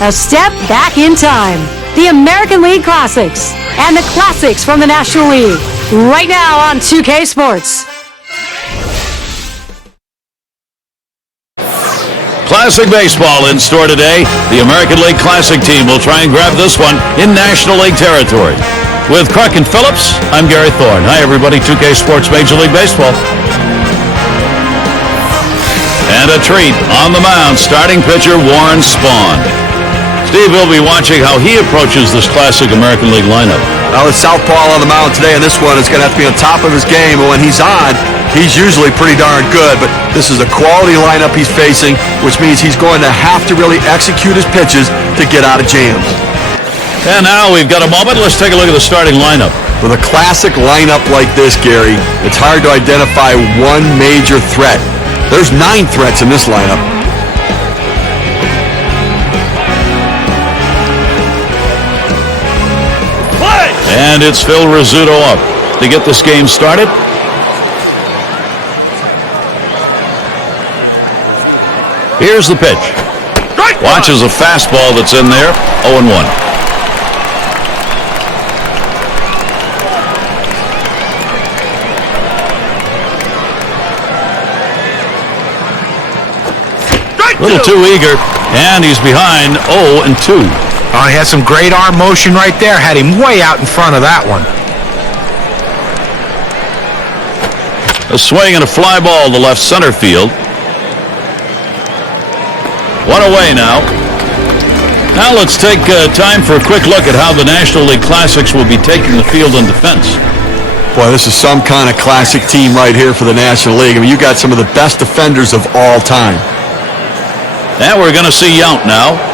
A step back in time. The American League Classics and the Classics from the National League. Right now on 2K Sports. Classic baseball in store today. The American League Classic team will try and grab this one in National League territory. With Clark and Phillips, I'm Gary Thorne. Hi, everybody. 2K Sports Major League Baseball. And a treat on the mound, starting pitcher Warren Spahn. Steve will be watching how he approaches this classic American League lineup. Well, it's southpaw on the mound today, and this one is going to have to be on top of his game. And when he's on, he's usually pretty darn good. But this is a quality lineup he's facing, which means he's going to have to really execute his pitches to get out of jams. And now we've got a moment. Let's take a look at the starting lineup. With a classic lineup like this, Gary, it's hard to identify one major threat. There's 9 threats in this lineup. And it's Phil Rizzuto up to get this game started. Here's the pitch. Watches a fastball that's in there. 0-1. A little too eager, and he's behind 0-2. Oh, he had some great arm motion right there. Had him way out in front of that one. A swing and a fly ball to left center field. One away now. Now let's take time for a quick look at how the National League Classics will be taking the field in defense. Boy, this is some kind of classic team right here for the National League. I mean, you got some of the best defenders of all time. And we're going to see Yount now.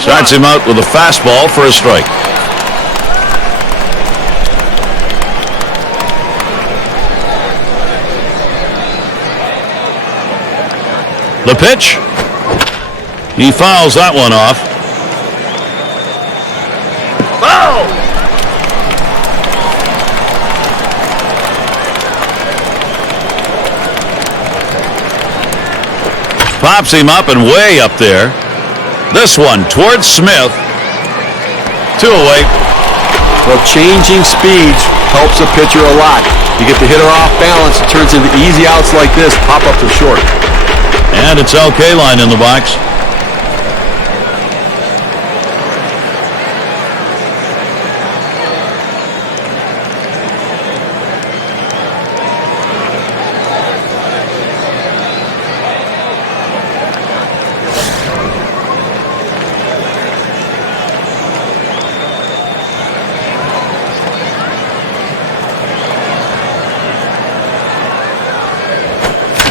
Starts him out with a fastball for a strike. The pitch. He fouls that one off. Oh! Pops him up and way up there. This one towards Smith. 2 away. Well, changing speeds helps a pitcher a lot. You get the hitter off balance, it turns into easy outs like this, pop up to short. And it's LK line in the box.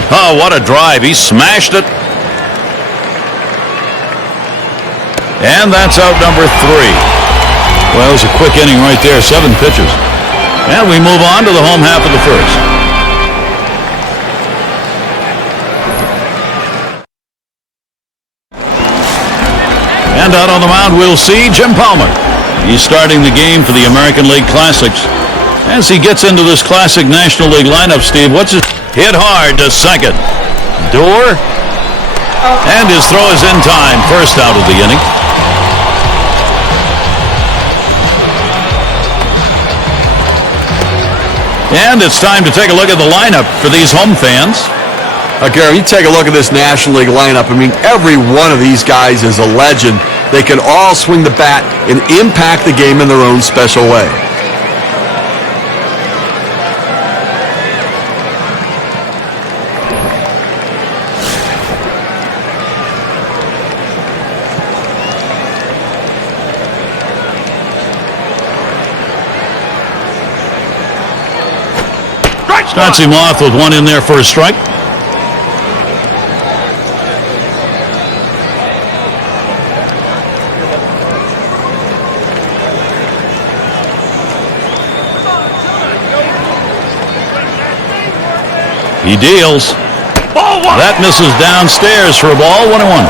Oh, what a drive. He smashed it. And that's out number 3. Well, it was a quick inning right there. 7 pitches. And we move on to the home half of the first. And out on the mound, we'll see Jim Palmer. He's starting the game for the American League Classics. As he gets into this classic National League lineup, Steve, what's his... Hit hard to second. Door. And his throw is in time. First out of the inning. And it's time to take a look at the lineup for these home fans. Gary, you take a look at this National League lineup. I mean, every one of these guys is a legend. They can all swing the bat and impact the game in their own special way. Starts him off with one in there for a strike. He deals. That misses downstairs for a ball, 1-1.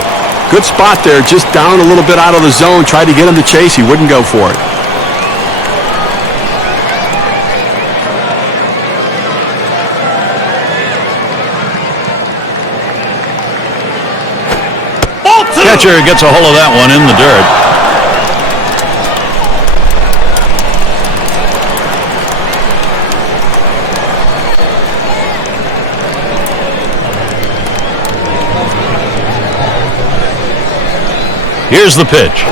Good spot there, just down a little bit out of the zone. Tried to get him to chase. He wouldn't go for it. Catcher gets a hold of that one in the dirt. Here's the pitch.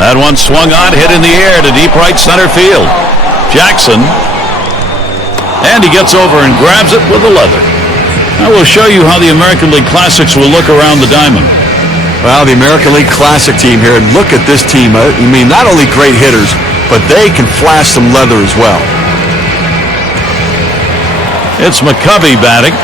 That one swung on, hit in the air to deep right center field. Jackson. And he gets over and grabs it with the leather. I will show you how the American League Classics will look around the diamond. Well, the American League Classic team here, look at this team. I mean, not only great hitters, but they can flash some leather as well. It's McCovey batting.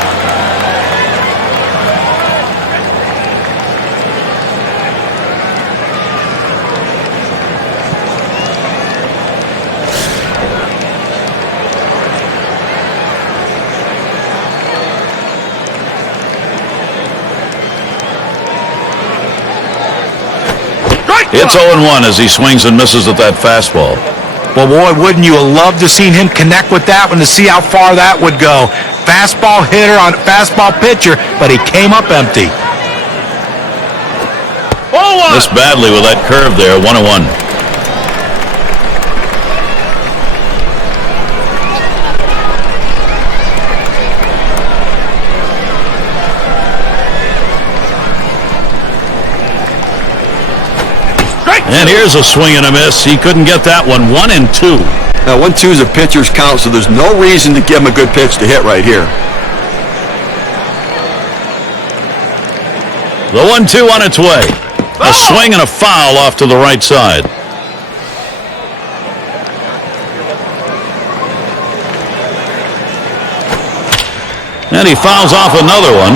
It's 0-1 as he swings and misses at that fastball. Well, boy, wouldn't you have loved to seen him connect with that one to see how far that would go. Fastball hitter on fastball pitcher, but he came up empty. Missed badly with that curve there, 1-1. And here's a swing and a miss. He couldn't get that one. 1-2. Now, 1-2 is a pitcher's count, so there's no reason to give him a good pitch to hit right here. The 1-2 on its way. A swing and a foul off to the right side. And he fouls off another one.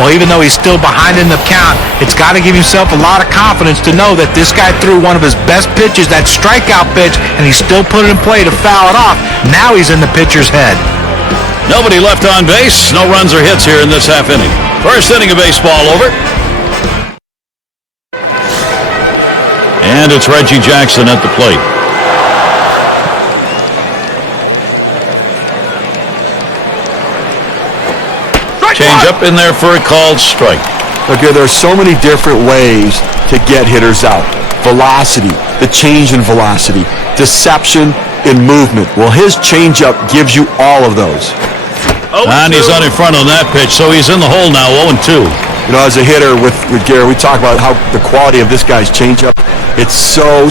Well, even though he's still behind in the count, it's got to give himself a lot of confidence to know that this guy threw one of his best pitches, that strikeout pitch, and he still put it in play to foul it off. Now he's in the pitcher's head. Nobody left on base. No runs or hits here in this half inning. First inning of baseball over. And it's Reggie Jackson at the plate. Change up in there for a called strike. Okay, there are so many different ways to get hitters out. Velocity, the change in velocity, deception in movement. Well, his changeup gives you all of those. And he's on in front on that pitch, so he's in the hole now, 0-2. You know, as a hitter with Gary, we talk about how the quality of this guy's changeup. It's so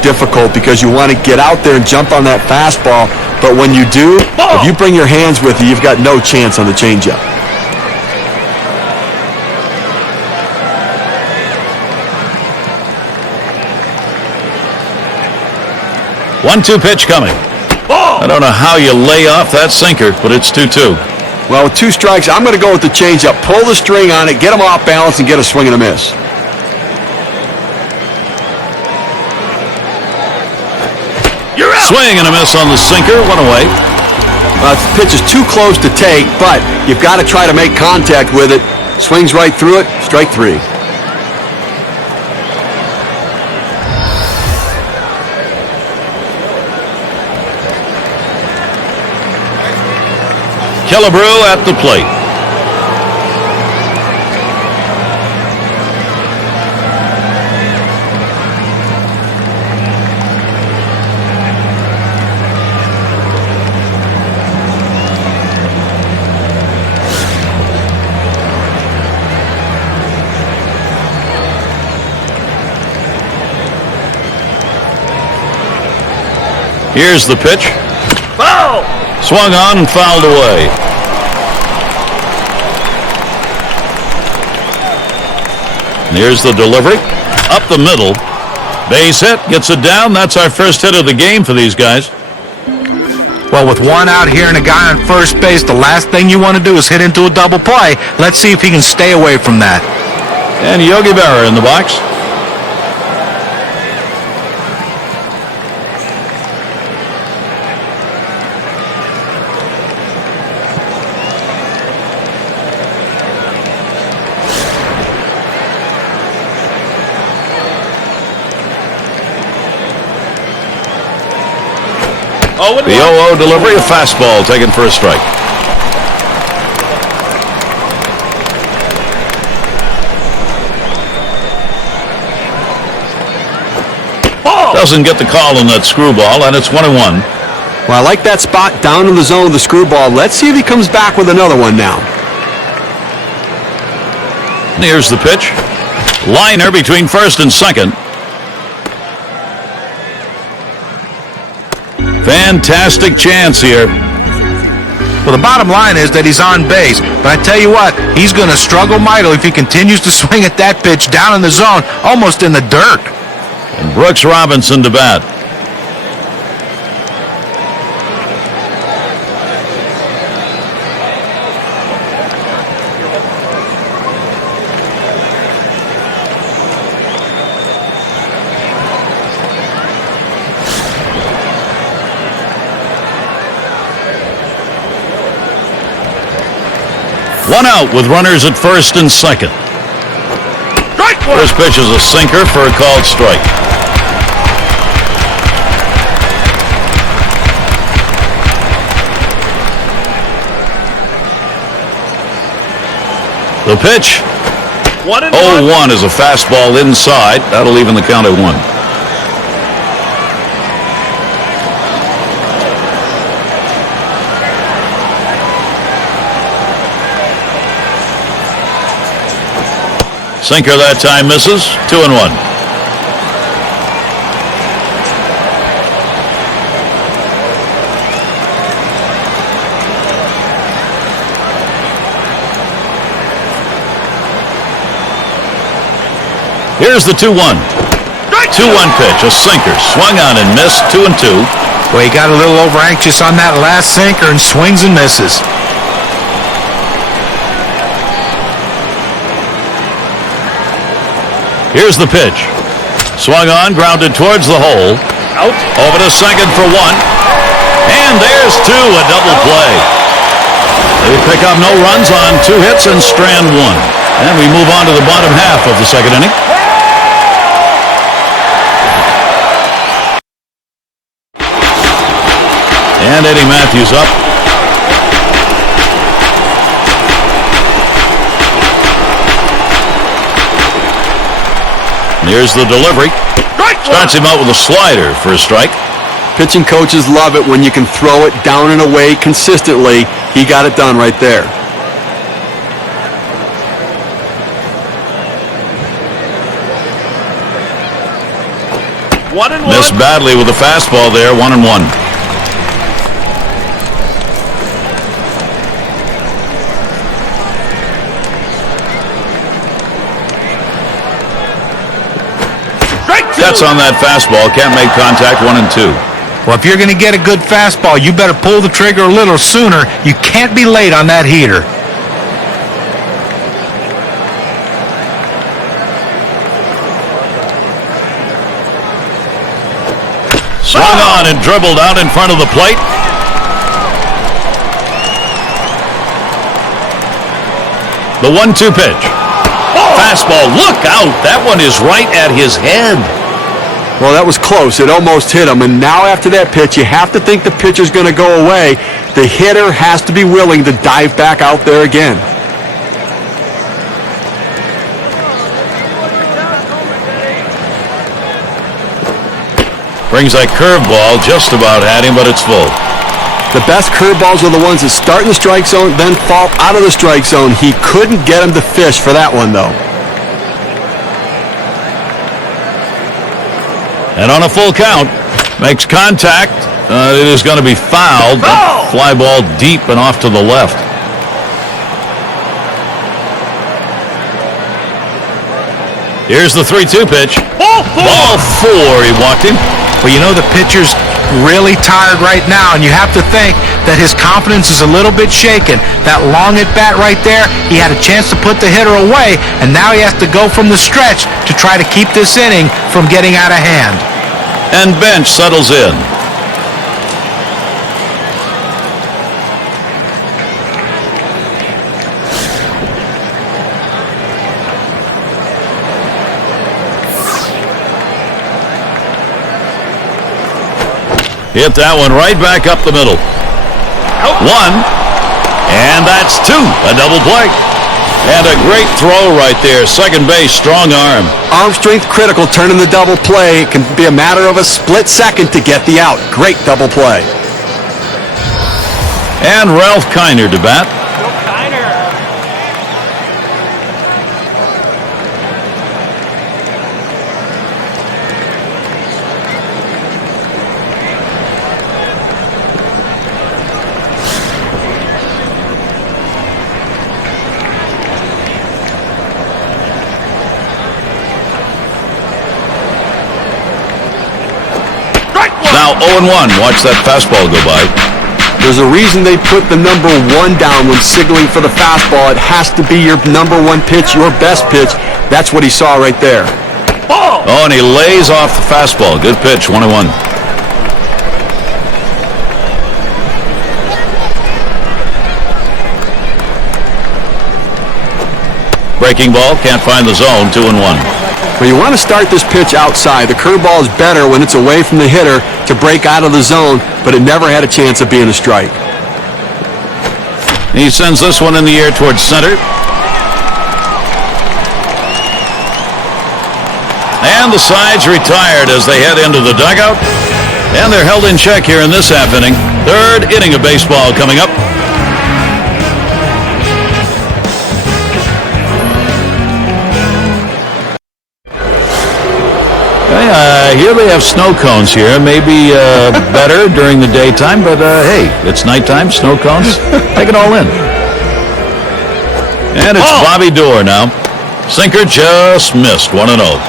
difficult because you want to get out there and jump on that fastball, but when you do, if you bring your hands with you, you've got no chance on the changeup. 1-2 pitch coming. I don't know how you lay off that sinker, but it's 2-2. Well, with 2 strikes, I'm going to go with the changeup. Pull the string on it, get him off balance, and get a swing and a miss. Swing and a miss on the sinker, 1 away. The pitch is too close to take, but you've got to try to make contact with it. Swings right through it, strike 3. Killebrew at the plate. Here's the pitch. Foul! Swung on and fouled away. And here's the delivery. Up the middle. Base hit. Gets it down. That's our first hit of the game for these guys. Well, with one out here and a guy on first base, the last thing you want to do is hit into a double play. Let's see if he can stay away from that. And Yogi Berra in the box. The 0-0 delivery, a fastball taken for a strike. Doesn't get the call on that screwball, and it's 1-1. Well, I like that spot down in the zone of the screwball. Let's see if he comes back with another one now. Here's the pitch. Liner between first and second. Fantastic chance here. Well, the bottom line is that he's on base. But I tell you what, he's going to struggle mightily if he continues to swing at that pitch down in the zone, almost in the dirt. And Brooks Robinson to bat. One out with runners at first and second. First pitch is a sinker for a called strike. The pitch. 0-1 is a fastball inside. That'll even the count at 1. Sinker that time misses. 2-1. Here's the 2-1. 2-1 pitch, a sinker, swung on and missed. 2-2. Well, he got a little over anxious on that last sinker and swings and misses. Here's the pitch. Swung on, grounded towards the hole. Out. Over to second for 1. And there's 2, a double play. They pick up no runs on 2 hits and strand 1. And we move on to the bottom half of the second inning. And Eddie Matthews up. Here's the delivery. Starts him out with a slider for a strike. Pitching coaches love it when you can throw it down and away consistently. He got it done right there. Missed badly with a fastball there. 1-1. That's on that fastball. Can't make contact. 1-2. Well, if you're going to get a good fastball, you better pull the trigger a little sooner. You can't be late on that heater. Swung on and dribbled out in front of the plate. The 1-2 pitch. Fastball. Look out. That one is right at his head. Well, that was close. It almost hit him. And now after that pitch, you have to think the pitcher's going to go away. The hitter has to be willing to dive back out there again. Brings that curveball. Just about had him, but it's full. The best curveballs are the ones that start in the strike zone, then fall out of the strike zone. He couldn't get him to fish for that one, though. And on a full count, makes contact. It is going to be fouled. That fly ball deep and off to the left. Here's the 3-2 pitch. Ball 4. He walked him. Well, you know the pitcher's really tired right now, and you have to think that his confidence is a little bit shaken. That long at bat right there, he had a chance to put the hitter away, and now he has to go from the stretch to try to keep this inning from getting out of hand. And bench settles in. Hit that one right back up the middle. One, and that's two. A double play. And a great throw right there. Second base, strong arm. Arm strength critical, turning the double play. It can be a matter of a split second to get the out. Great double play. And Ralph Kiner to bat. Now 0-1. Watch that fastball go by. There's a reason they put the number 1 down when signaling for the fastball. It has to be your number 1 pitch, your best pitch. That's what he saw right there. Oh, and he lays off the fastball. Good pitch, 1-1. Breaking ball, can't find the zone, 2-1. But you want to start this pitch outside. The curveball is better when it's away from the hitter to break out of the zone, but it never had a chance of being a strike. He sends this one in the air towards center. And the sides retired as they head into the dugout. And they're held in check here in this half inning. Third inning of baseball coming up. Here they have snow cones here. Maybe better during the daytime, but hey, it's nighttime, snow cones. Take it all in. And it's Bobby Doerr now. Sinker just missed, 1-0.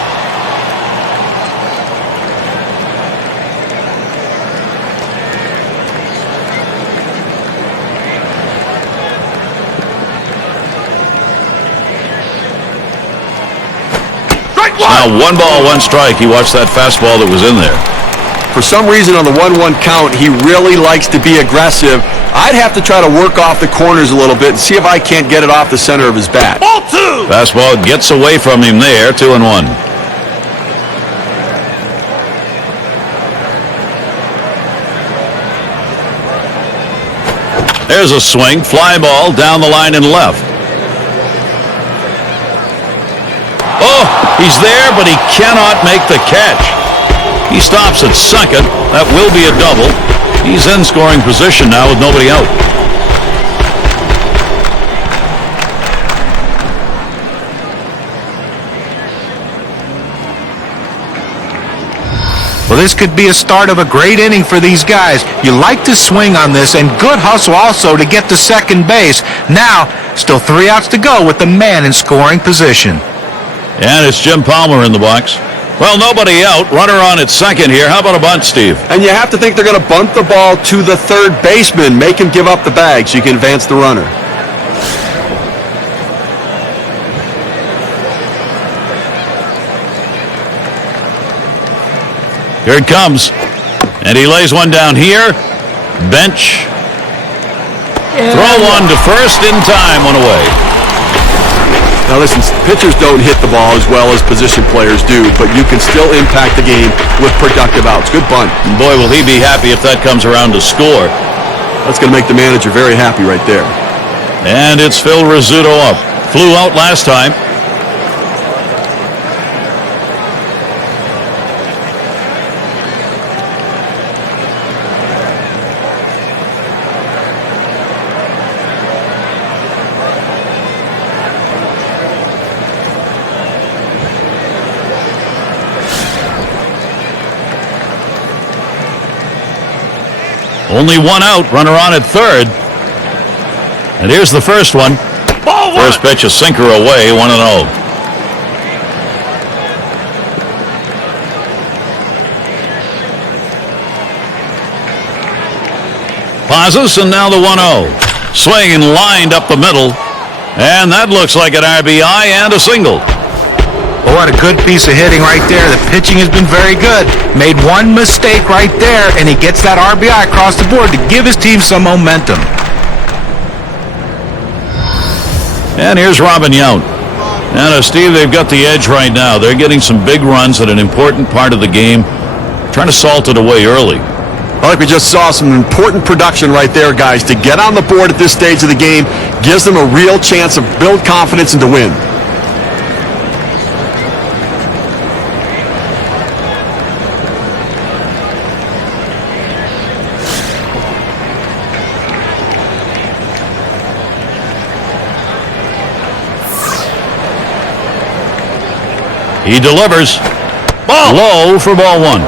Now 1 ball, 1 strike. He watched that fastball that was in there. For some reason on the 1-1 count, he really likes to be aggressive. I'd have to try to work off the corners a little bit and see if I can't get it off the center of his bat. Ball 2! Fastball gets away from him there, 2-1. There's a swing, fly ball down the line and left. Oh, he's there, but he cannot make the catch. He stops at second. That will be a double. He's in scoring position now with nobody out. Well, this could be a start of a great inning for these guys. You like to swing on this, and good hustle also to get to second base. Now, still 3 outs to go with the man in scoring position. And it's Jim Palmer in the box. Well, nobody out. Runner on at second here. How about a bunt, Steve? And you have to think they're going to bunt the ball to the third baseman, make him give up the bag so you can advance the runner. Here it comes. And he lays one down here. Bench. Throw one to first in time. One away. Now listen, pitchers don't hit the ball as well as position players do, but you can still impact the game with productive outs. Good bunt. And boy, will he be happy if that comes around to score. That's going to make the manager very happy right there. And it's Phil Rizzuto up. Flew out last time. Only 1 out, runner on at third. And here's the first one. First pitch, a sinker away, 1-0. Pauses, and now the 1-0. Swing and lined up the middle. And that looks like an RBI and a single. Well, what a good piece of hitting right there. The pitching has been very good. Made one mistake right there, and he gets that RBI across the board to give his team some momentum. And here's Robin Yount. And Steve, they've got the edge right now. They're getting some big runs at an important part of the game, trying to salt it away early. I think we just saw some important production right there, guys. To get on the board at this stage of the game gives them a real chance to build confidence and to win. He delivers. Ball low for ball one.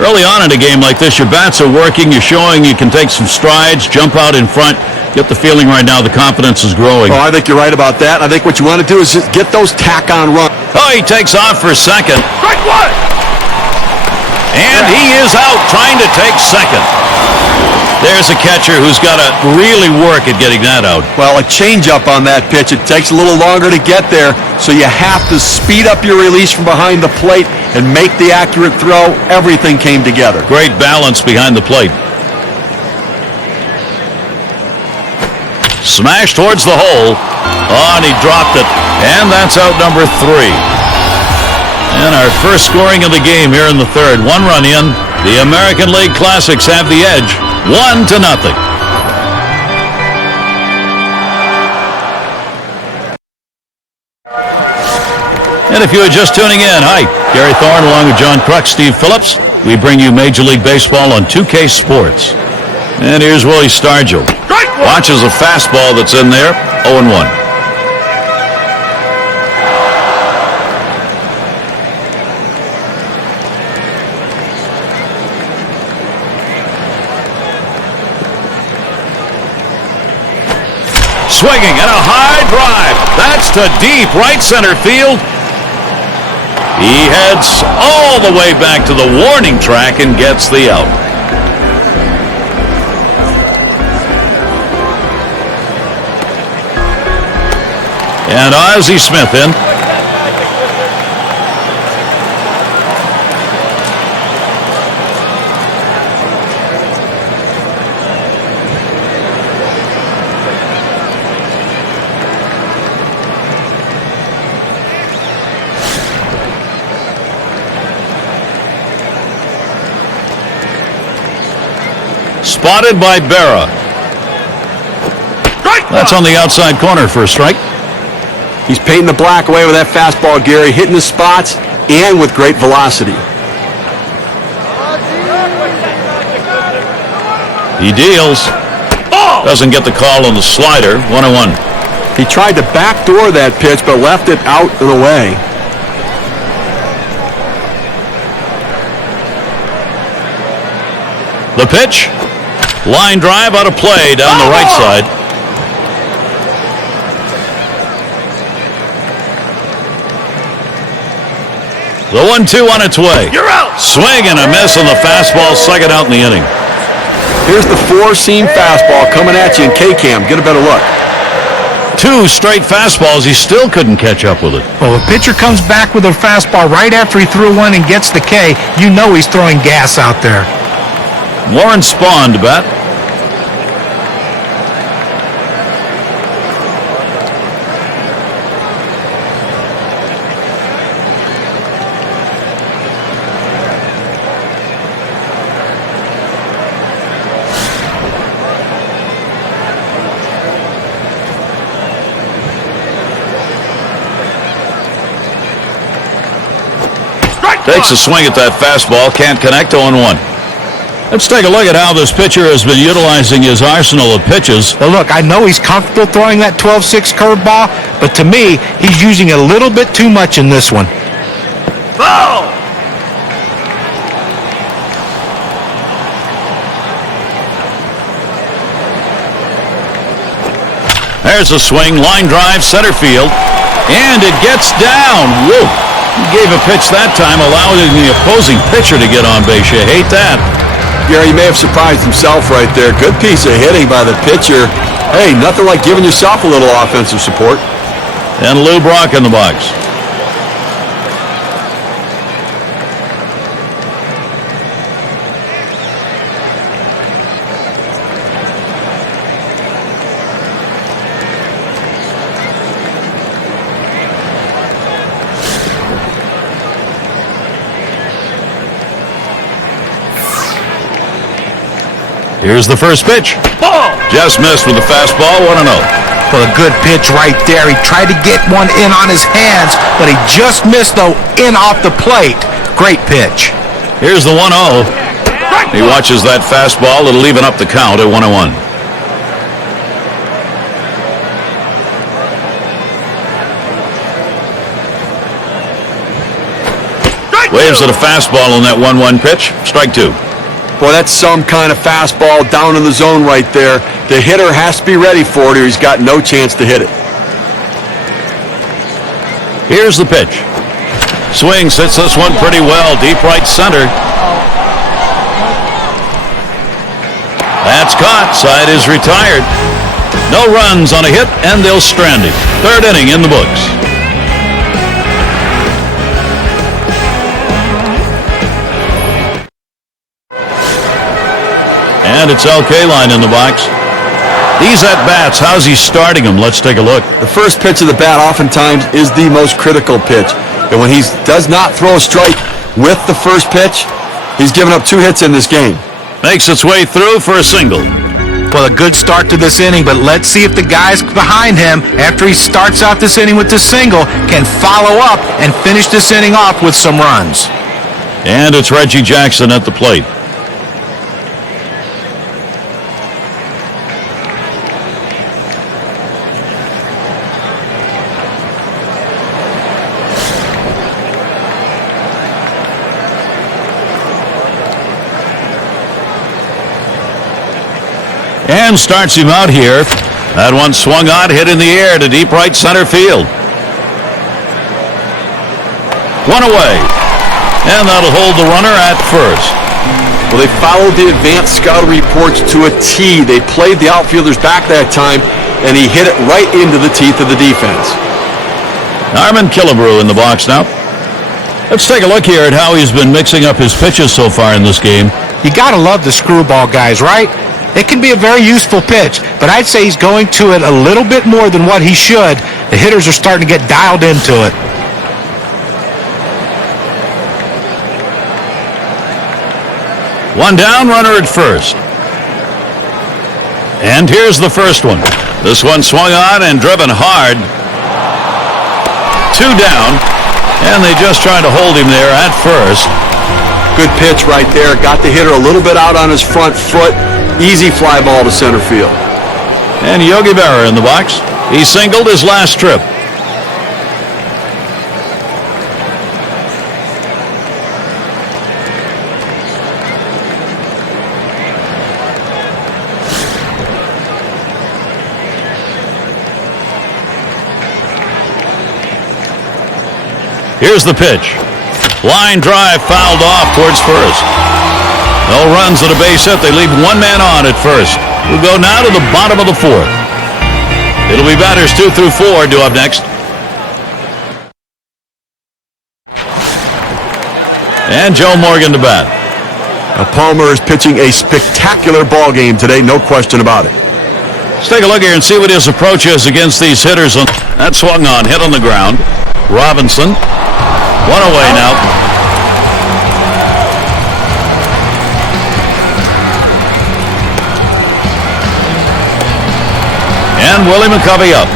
Early on in a game like this, your bats are working. You're showing you can take some strides, jump out in front. Get the feeling right now the confidence is growing. Oh, I think you're right about that. I think what you want to do is just get those tack-on runs. Oh, he takes off for second. Strike one! And he is out trying to take second. There's a catcher who's got to really work at getting that out. Well, a changeup on that pitch. It takes a little longer to get there, so you have to speed up your release from behind the plate and make the accurate throw. Everything came together. Great balance behind the plate. Smash towards the hole. Oh, and he dropped it. And that's out number 3. And our first scoring of the game here in the third. 1 run in. The American League Classics have the edge. 1-0. And if you are just tuning in, hi, Gary Thorne along with John Kruk, Steve Phillips. We bring you Major League Baseball on 2K Sports. And here's Willie Stargell. Watches a fastball that's in there, 0-1. Swinging and a high drive. That's to deep right center field. He heads all the way back to the warning track and gets the out. And Ozzie Smith in. Spotted by Berra. That's on the outside corner for a strike. He's painting the black away with that fastball, Gary, hitting the spots and with great velocity. He deals. Doesn't get the call on the slider. 1-1. He tried to backdoor that pitch, but left it out and away. The pitch. Line drive out of play down the right side. The 1-2 on its way. You're out. Swing and a miss on the fastball. Second out in the inning. Here's the 4-seam fastball coming at you in K-Cam. Get a better look. 2 straight fastballs. He still couldn't catch up with it. Well, a pitcher comes back with a fastball right after he threw one and gets the K. You know he's throwing gas out there. Warren Spahn to bat. Takes a swing at that fastball. Can't connect. 0-1. Let's take a look at how this pitcher has been utilizing his arsenal of pitches. Well, look, I know he's comfortable throwing that 12-6 curveball, but to me, he's using a little bit too much in this one. Foul! There's a swing. Line drive, center field. And it gets down. Whoa. He gave a pitch that time, allowing the opposing pitcher to get on base. You hate that. Gary may have surprised himself right there. Good piece of hitting by the pitcher. Hey, nothing like giving yourself a little offensive support. And Lou Brock in the box. Here's the first pitch. Ball! Just missed with the fastball, 1-0. Well, a good pitch right there. He tried to get one in on his hands, but he just missed, though, in off the plate. Great pitch. Here's the 1-0. He watches that fastball. It'll even up the count at 1-1. Waves at a fastball on that 1-1 pitch. Strike two. Boy, that's some kind of fastball down in the zone right there. The hitter has to be ready for it or he's got no chance to hit it. Here's the pitch. Swings, hits this one pretty well. Deep right center. That's caught. Side is retired. No runs on a hit, and they'll strand him. Third inning in the books. And it's LK line in the box. These at-bats, how's he starting them? Let's take a look. The first pitch of the bat oftentimes is the most critical pitch. And when he does not throw a strike with the first pitch, he's given up 2 hits in this game. Makes its way through for a single. Well, a good start to this inning, but let's see if the guys behind him, after he starts out this inning with the single, can follow up and finish this inning off with some runs. And it's Reggie Jackson at the plate. And starts him out here. That one swung on, hit in the air to deep right center field. One away. And that'll hold the runner at first. Well, they followed the advanced scouting reports to a T. They played the outfielders back that time, and he hit it right into the teeth of the defense. Armin Killebrew in the box now. Let's take a look here at how he's been mixing up his pitches so far in this game. You got to love the screwball guys, right? It can be a very useful pitch, but I'd say he's going to it a little bit more than what he should. The hitters are starting to get dialed into it. One down, runner at first. And here's the first one. This one swung on and driven hard. 2 down, and they just tried to hold him there at first. Good pitch right there. Got the hitter a little bit out on his front foot. Easy fly ball to center field. And Yogi Berra in the box. He singled his last trip. Here's the pitch. Line drive fouled off towards first. No runs at a base hit. They leave one man on at first. We'll go now to the bottom of the 4th. It'll be batters 2 through 4 due up next. And Joe Morgan to bat. Now Palmer is pitching a spectacular ball game today, no question about it. Let's take a look here and see what his approach is against these hitters. That swung on, hit on the ground. Robinson. One away now. And Willie McCovey up.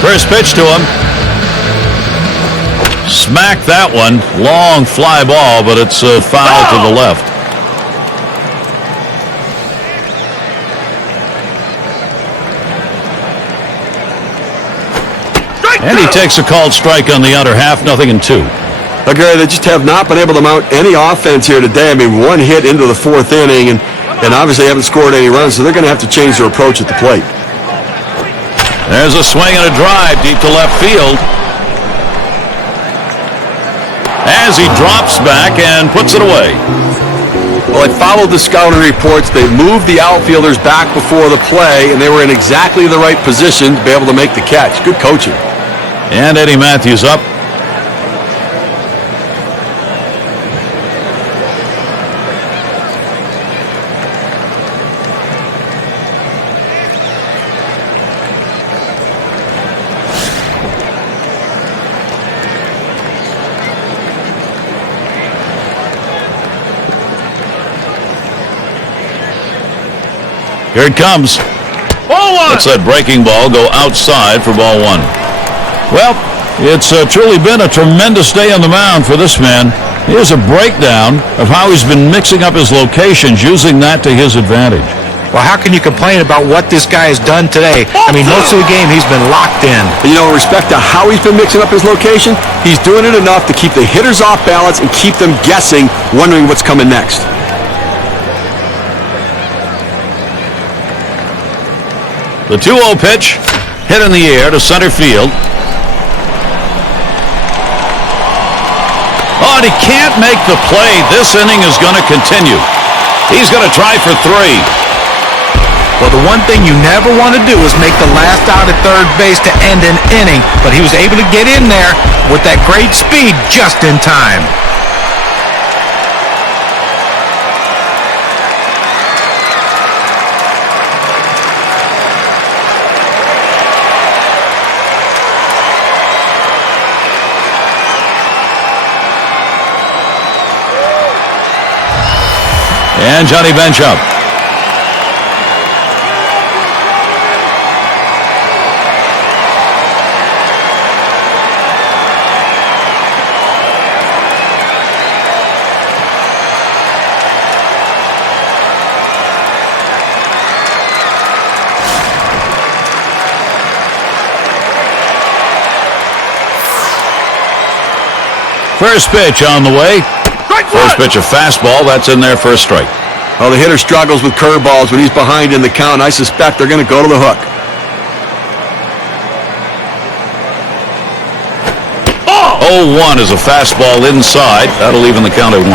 First pitch to him. Smack that one. Long fly ball, but it's a foul to the left. And he takes a called strike on the other half, 0-2. Now, Gary, they just have not been able to mount any offense here today. I mean, 1 hit into the 4th inning, and obviously haven't scored any runs, so they're going to have to change their approach at the plate. There's a swing and a drive deep to left field. As he drops back and puts it away. Well, they followed the scouting reports. They moved the outfielders back before the play, and they were in exactly the right position to be able to make the catch. Good coaching. And Eddie Matthews up. Here it comes. Let's that breaking ball go outside for ball one. Well, it's truly been a tremendous day on the mound for this man. Here's a breakdown of how he's been mixing up his locations, using that to his advantage. Well, how can you complain about what this guy has done today? I mean, most of the game he's been locked in. You know, in respect to how he's been mixing up his location, he's doing it enough to keep the hitters off balance and keep them guessing, wondering what's coming next. The 2-0 pitch, hit in the air to center field. Oh, and he can't make the play. This inning is going to continue. He's going to try for 3. Well, the one thing you never want to do is make the last out at third base to end an inning, but he was able to get in there with that great speed just in time. And Johnny Bench up. First pitch on the way. First pitch a fastball. That's in there for a strike. Well, the hitter struggles with curveballs when he's behind in the count. I suspect they're going to go to the hook. 0-1 is a fastball inside. That'll even the count at 1.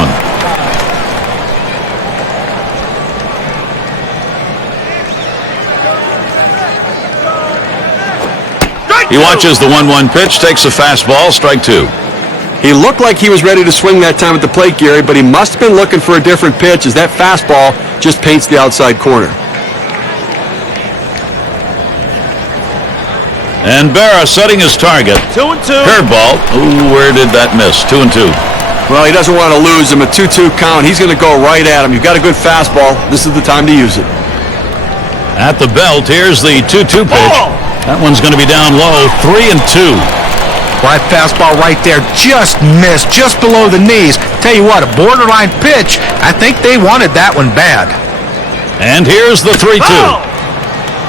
He watches the 1-1 pitch, takes a fastball, strike 2. He looked like he was ready to swing that time at the plate, Gary, but he must have been looking for a different pitch as that fastball just paints the outside corner. And Berra setting his target. 2-2. Curveball. Ooh, where did that miss? 2-2. Well, he doesn't want to lose him. A 2-2 count. He's going to go right at him. You've got a good fastball. This is the time to use it. At the belt, here's the 2-2 pitch. That one's going to be down low. 3-2. Well, that fastball right there just missed, just below the knees. Tell you what, a borderline pitch. I think they wanted that one bad. And here's the 3-2.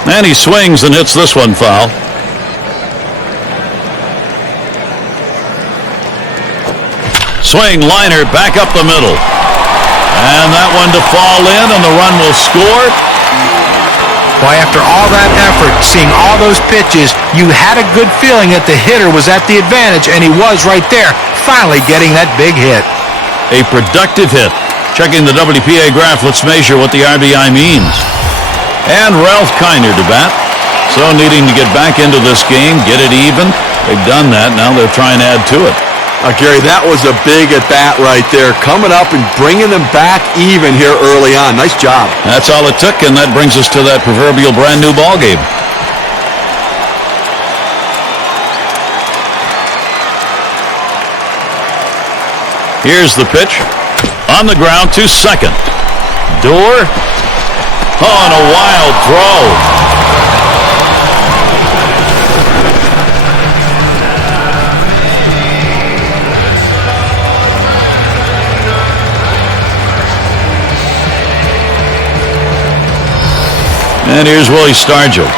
And he swings and hits this one foul. Swing, liner, back up the middle. And that one to fall in, and the run will score. Boy, after all that effort, seeing all those pitches, you had a good feeling that the hitter was at the advantage, and he was right there, finally getting that big hit. A productive hit. Checking the WPA graph, let's measure what the RBI means. And Ralph Kiner to bat. So needing to get back into this game, get it even. They've done that, now they're trying to add to it. Gary, that was a big at-bat right there, coming up and bringing them back even here early on. Nice job. That's all it took, and that brings us to that proverbial brand-new ball game. Here's the pitch. On the ground to second. Door. Oh, and a wild throw. And here's Willie Stargell.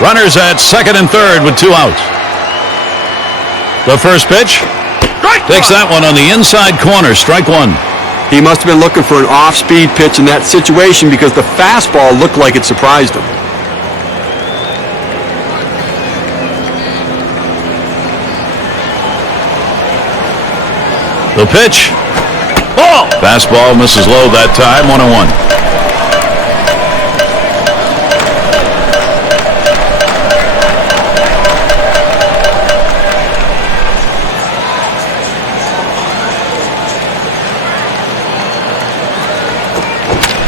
Runners at second and third with 2 outs. The first pitch. Takes that one on the inside corner, strike one. He must have been looking for an off-speed pitch in that situation because the fastball looked like it surprised him. The pitch. Ball. Fastball misses low that time, 1-1.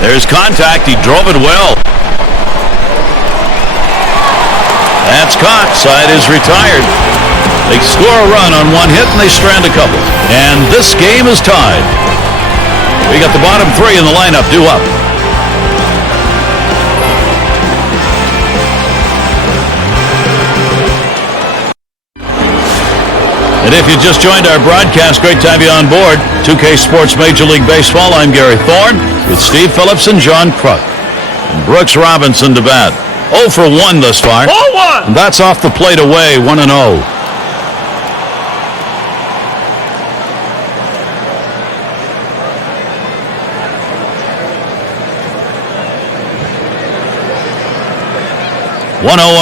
There's contact. He drove it well. That's caught. Side is retired. They score a run on one hit and they strand a couple. And this game is tied. We got the bottom three in the lineup due up. And if you just joined our broadcast, great to have you on board. 2K Sports Major League Baseball. I'm Gary Thorne with Steve Phillips and John Kruk. And Brooks Robinson to bat. 0 for 1 thus far. 0-1! And that's off the plate away, 1-0.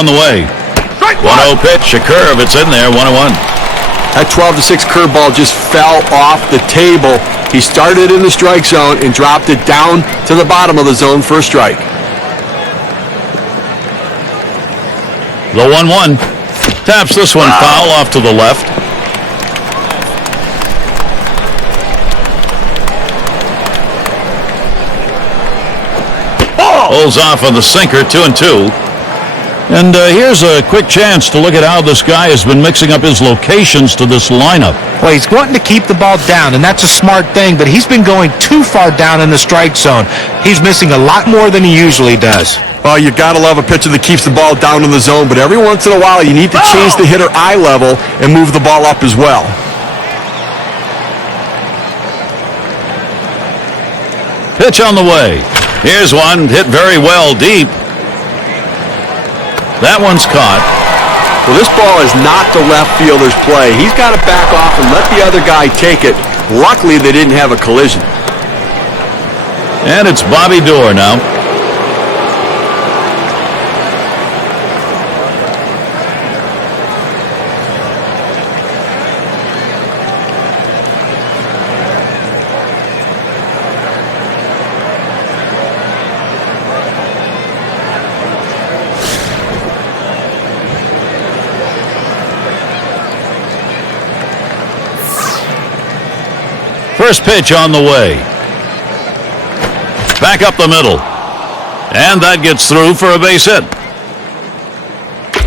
On the way. 1-0 pitch, a curve, it's in there, 1-1. That 12-6 curveball just fell off the table. He started in the strike zone and dropped it down to the bottom of the zone for a strike. The 1-1. Taps this one foul off to the left. Pulls off on the sinker, 2-2. And here's a quick chance to look at how this guy has been mixing up his locations to this lineup. Well, he's wanting to keep the ball down, and that's a smart thing, but he's been going too far down in the strike zone. He's missing a lot more than he usually does. Well, you got to love a pitcher that keeps the ball down in the zone, but every once in a while you need to change the hitter eye level and move the ball up as well. Pitch on the way. Here's one, hit very well deep. That one's caught. Well, this ball is not the left fielder's play. He's got to back off and let the other guy take it. Luckily, they didn't have a collision. And it's Bobby Doerr now. First pitch on the way. Back up the middle. And that gets through for a base hit.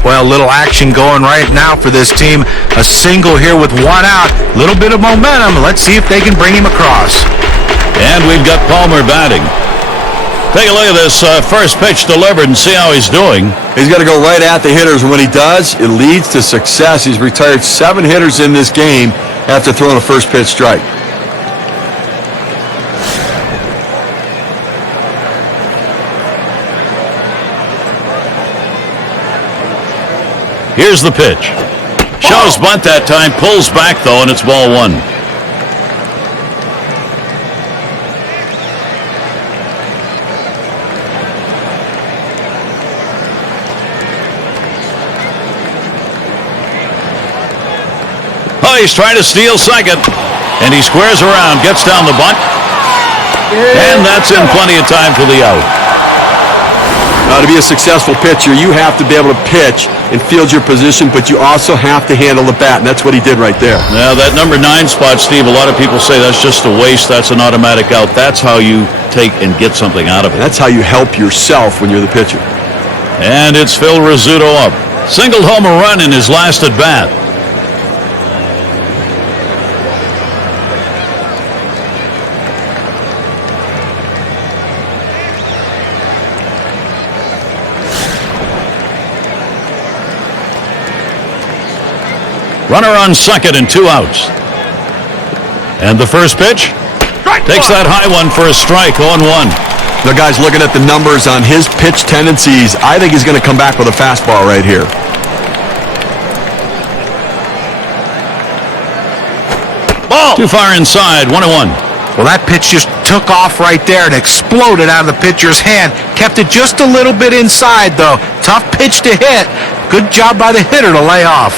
Well, little action going right now for this team. A single here with one out. Little bit of momentum. Let's see if they can bring him across. And we've got Palmer batting. Take a look at this first pitch delivered and see how he's doing. He's got to go right at the hitters, and when he does, it leads to success. He's retired 7 hitters in this game after throwing a first pitch strike. Here's the pitch. Shows bunt that time, pulls back though, and it's ball 1. Oh, he's trying to steal second, and he squares around, gets down the bunt, and that's in plenty of time for the out. Now, to be a successful pitcher, you have to be able to pitch and field your position, but you also have to handle the bat, and that's what he did right there. Now, that number 9 spot, Steve, a lot of people say that's just a waste, that's an automatic out. That's how you take and get something out of it. That's how you help yourself when you're the pitcher. And it's Phil Rizzuto up. Singled home a run in his last at-bat. Runner on second and 2 outs. And the first pitch takes that high one for a strike, 0-1. The guy's looking at the numbers on his pitch tendencies. I think he's going to come back with a fastball right here. Ball. Too far inside, 1-1. Well, that pitch just took off right there and exploded out of the pitcher's hand. Kept it just a little bit inside, though. Tough pitch to hit. Good job by the hitter to lay off.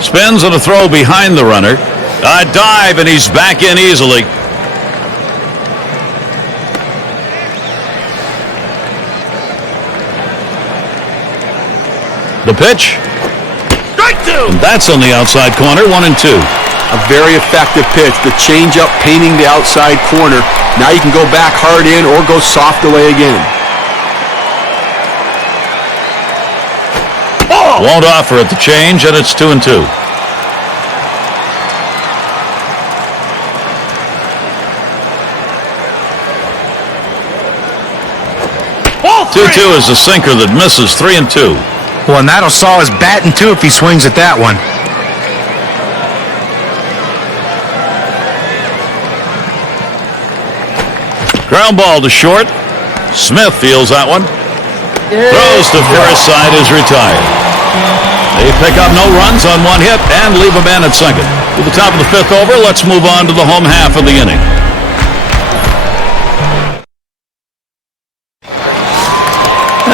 Spins and a throw behind the runner. A dive, and he's back in easily. The pitch. Strike two. And that's on the outside corner, 1-2. A very effective pitch. The changeup painting the outside corner. Now you can go back hard in or go soft away again. Oh! Won't offer at the change, and it's 2-2. Ball 2-2 is a sinker that misses, 3-2. Well, and that'll saw his bat in two if he swings at that one. Ground ball to short. Smith fields that one. Throws to first, side is retired. They pick up no runs on one hit and leave a man at second. To the top of the fifth over, let's move on to the home half of the inning.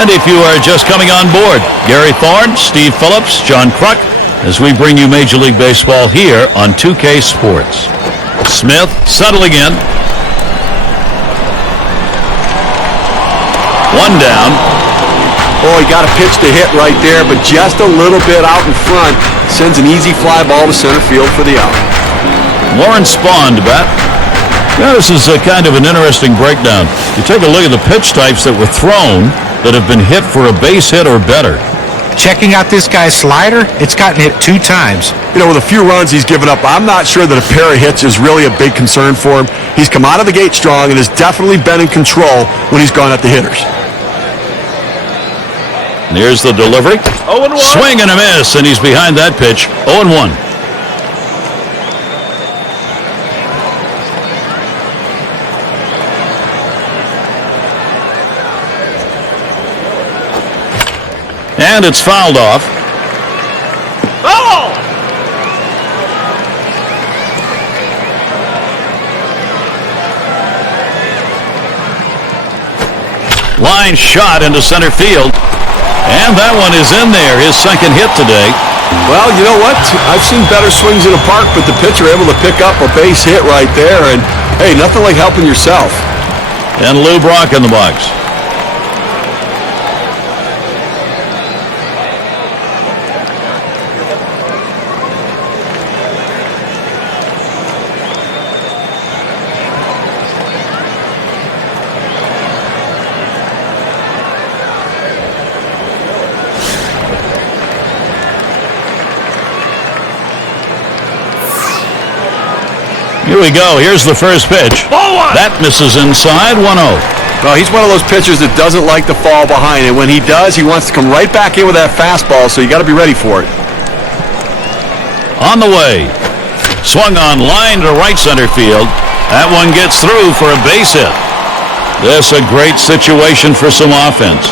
And if you are just coming on board, Gary Thorne, Steve Phillips, John Kruk, as we bring you Major League Baseball here on 2K Sports. Smith settling in. One down. Oh, he got a pitch to hit right there, but just a little bit out in front. Sends an easy fly ball to center field for the out. Warren Spahn to bat. Yeah, this is a kind of an interesting breakdown. You take a look at the pitch types that were thrown that have been hit for a base hit or better. Checking out this guy's slider, it's gotten hit 2 times. You know, with a few runs he's given up, I'm not sure that a pair of hits is really a big concern for him. He's come out of the gate strong and has definitely been in control when he's gone at the hitters. And here's the delivery. 0-1. Swing and a miss, and he's behind that pitch. 0-1. And it's fouled off. Oh! Line shot into center field. And that one is in there, his second hit today. Well, you know what? I've seen better swings in the park, but the pitcher able to pick up a base hit right there. And, hey, nothing like helping yourself. And Lou Brock in the box. Here we go. Here's the first pitch. That misses inside, 1-0. Well, he's one of those pitchers that doesn't like to fall behind, and when he does, he wants to come right back in with that fastball, so you got to be ready for it. On the way. Swung on line to right center field. That one gets through for a base hit. This a great situation for some offense.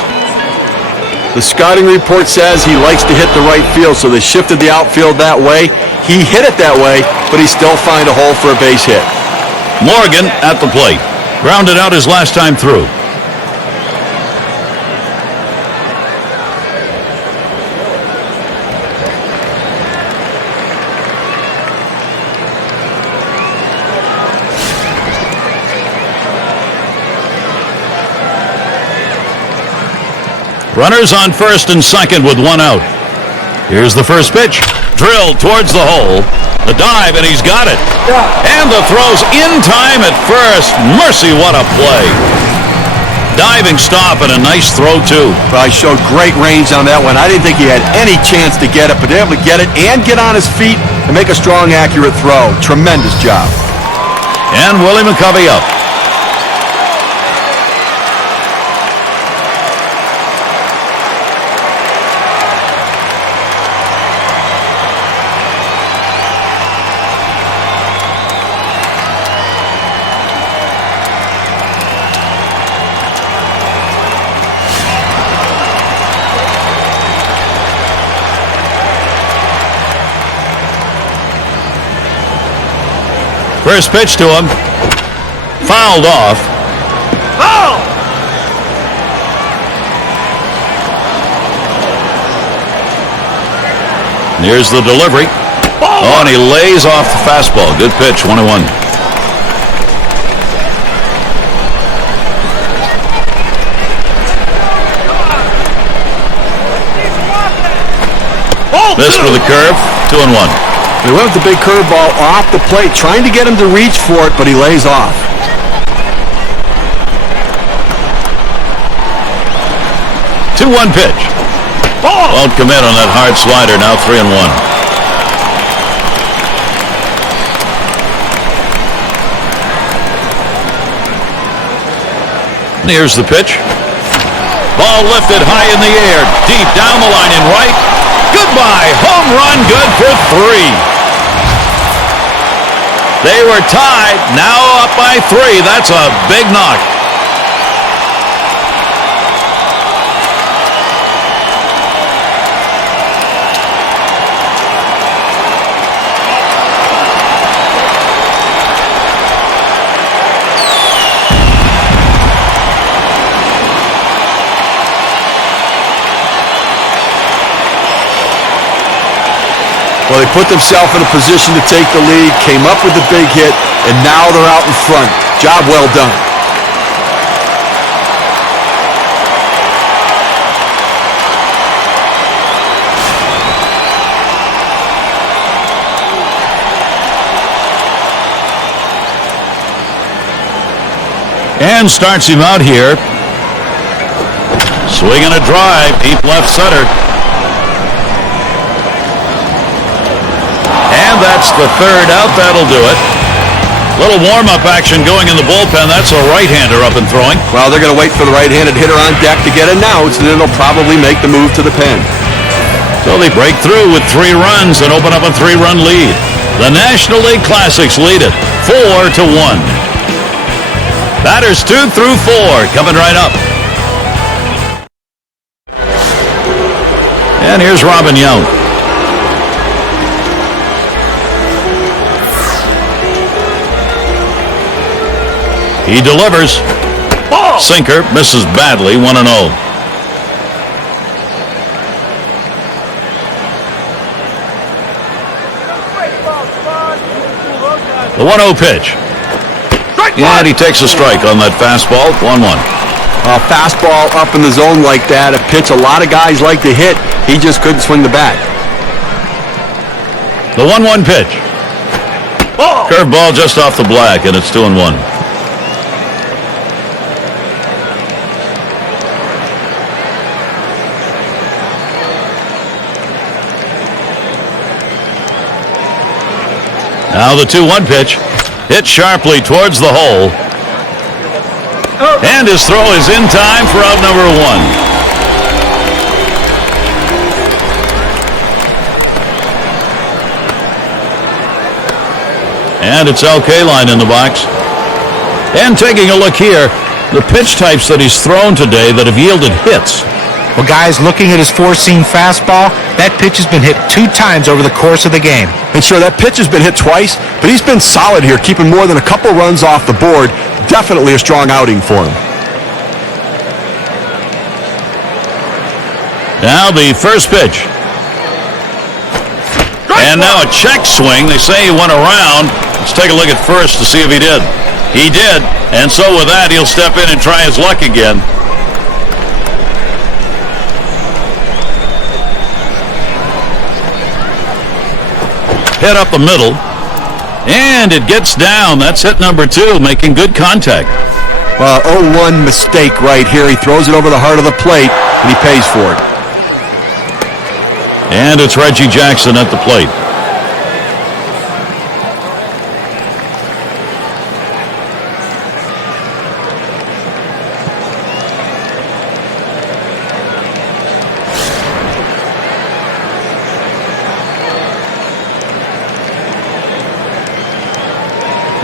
The scouting report says he likes to hit the right field, so they shifted the outfield that way. He hit it that way, but he still find a hole for a base hit. Morgan at the plate. Grounded out his last time through. Runners on first and second with one out. Here's the first pitch. Drilled towards the hole. The dive, and he's got it. And the throw's in time at first. Mercy, what a play. Diving stop and a nice throw, too. Well, he showed great range on that one. I didn't think he had any chance to get it, but able to get it and get on his feet and make a strong, accurate throw. Tremendous job. And Willie McCovey up. First pitch to him. Fouled off. Oh! Here's the delivery. Oh, and he lays off the fastball. Good pitch, 1-1. This for the curve, 2-1. They went with the big curveball off the plate, trying to get him to reach for it, but he lays off. Two-one pitch. Won't commit on that hard slider. Now 3-1. Here's the pitch. Ball lifted high in the air, deep down the line in right. Goodbye. Home run, good for 3. They were tied, now up by 3. That's a big knock. Well, they put themselves in a position to take the lead, came up with the big hit, and now they're out in front. Job well done. And starts him out here. Swinging a drive, deep left center. And that's the third out. That'll do it. Little warm-up action going in the bullpen. That's a right-hander up and throwing. Well, they're going to wait for the right-handed hitter on deck to get an out, and then they'll probably make the move to the pen. So they break through with 3 runs and open up a 3-run lead. The National League Classics lead it 4-1. Batters 2 through 4 coming right up. And here's Robin Young. He delivers. Sinker misses badly, 1-0. The 1-0 pitch. And he takes a strike on that fastball, 1-1. A fastball up in the zone like that, a pitch a lot of guys like to hit. He just couldn't swing the bat. The 1-1 pitch. Curveball just off the black, and it's 2-1. Now the 2-1 pitch. Hit sharply towards the hole. And his throw is in time for out number 1. And it's LK line in the box. And taking a look here, the pitch types that he's thrown today that have yielded hits. Well, guys, looking at his four-seam fastball, that pitch has been hit 2 times over the course of the game. And sure, that pitch has been hit twice, but he's been solid here, keeping more than a couple runs off the board. Definitely a strong outing for him. Now the first pitch. And now a check swing. They say he went around. Let's take a look at first to see if he did. He did, and so with that, he'll step in and try his luck again. Hit up the middle, and it gets down. That's hit number 2, making good contact. Well, 0-1 mistake right here. He throws it over the heart of the plate, and he pays for it. And it's Reggie Jackson at the plate.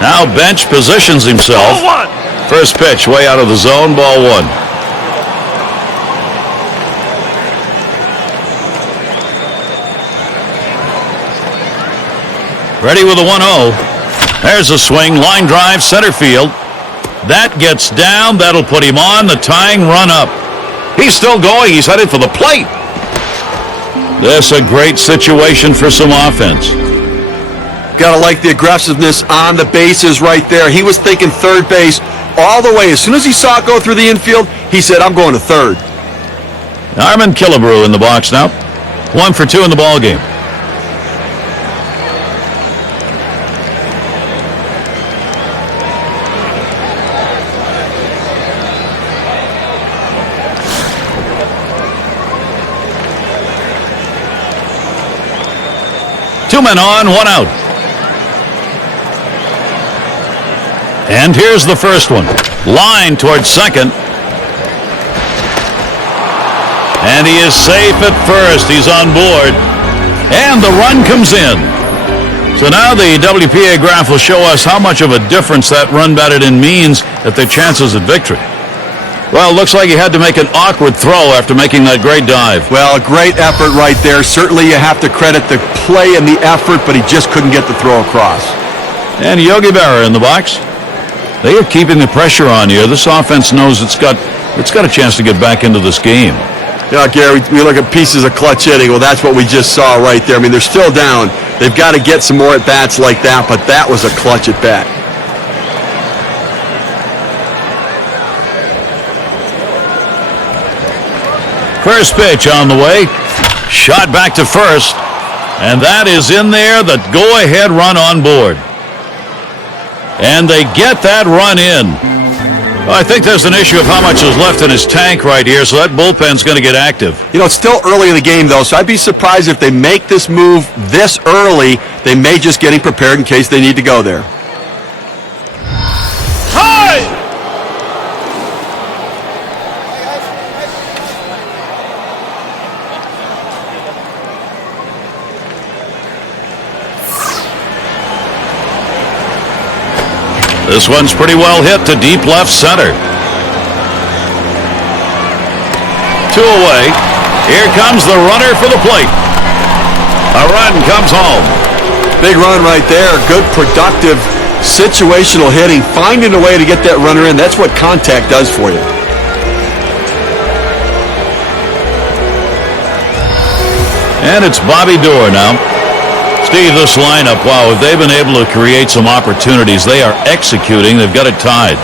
Now bench positions himself. First pitch way out of the zone, ball 1. Ready with a 1-0. There's a swing, line drive, center field. That gets down. That'll put him on the tying run up. He's still going. He's headed for the plate. This a great situation for some offense. Gotta like the aggressiveness on the bases right there. He was thinking third base all the way. As soon as he saw it go through the infield, he said, I'm going to third. Armin Killebrew in the box now. 1 for 2 in the ball game. Two men on, one out. And here's the first one. Line towards second. And he is safe at first. He's on board. And the run comes in. So now the WPA graph will show us how much of a difference that run batted in means at their chances at victory. Well, it looks like he had to make an awkward throw after making that great dive. Well, a great effort right there. Certainly you have to credit the play and the effort, but he just couldn't get the throw across. And Yogi Berra in the box. They are keeping the pressure on here. This offense knows it's got a chance to get back into this game. Yeah, Gary, we look at pieces of clutch hitting. Well, that's what we just saw right there. I mean, they're still down. They've got to get some more at-bats like that, but that was a clutch at-bat. First pitch on the way. Shot back to first. And that is in there. The go-ahead run on board. And they get that run in. Well, I think there's an issue of how much is left in his tank right here, so that bullpen's going to get active. You know, it's still early in the game, though, so I'd be surprised if they make this move this early. They may just get him prepared in case they need to go there. This one's pretty well hit to deep left center. 2 away. Here comes the runner for the plate. A run comes home. Big run right there. Good, productive, situational hitting. Finding a way to get that runner in. That's what contact does for you. And it's Bobby Doerr now. Steve, this lineup, wow, if they've been able to create some opportunities, they are executing. They've got it tied.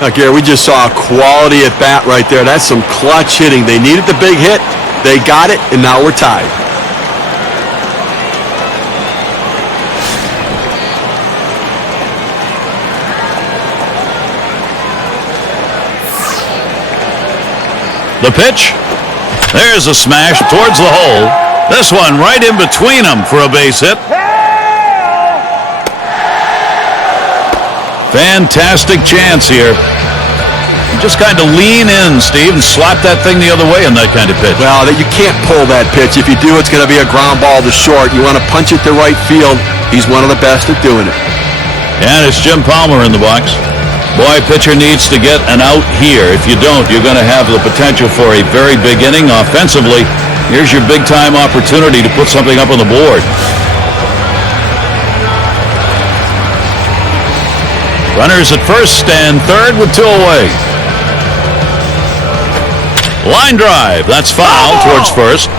Now, Gary, we just saw a quality at bat right there. That's some clutch hitting. They needed the big hit. They got it, and now we're tied. The pitch. There's a smash towards the hole. This one right in between them for a base hit. Fantastic chance here. Just kind of lean in, Steve, and slap that thing the other way in that kind of pitch. Well, you can't pull that pitch. If you do, it's going to be a ground ball to short. You want to punch it to right field. He's one of the best at doing it. And it's Jim Palmer in the box. Boy, pitcher needs to get an out here. If you don't, you're going to have the potential for a very big inning offensively. Here's your big-time opportunity to put something up on the board. Runners at first and third with 2 away. Line drive. That's foul towards first.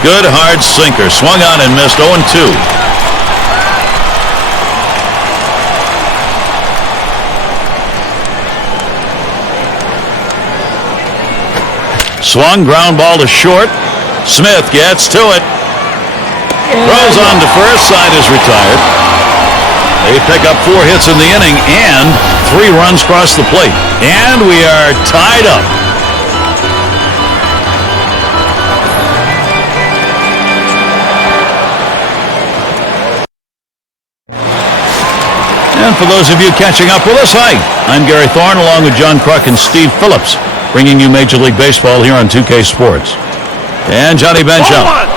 Good hard sinker. Swung on and missed. 0-2. Swung, ground ball to short. Smith gets to it. Throws on to first. Side is retired. They pick up 4 hits in the inning and 3 runs across the plate. And we are tied up. And for those of you catching up with us, hi, I'm Gary Thorne along with John Kruk and Steve Phillips, bringing you Major League Baseball here on 2K Sports. And Johnny Bench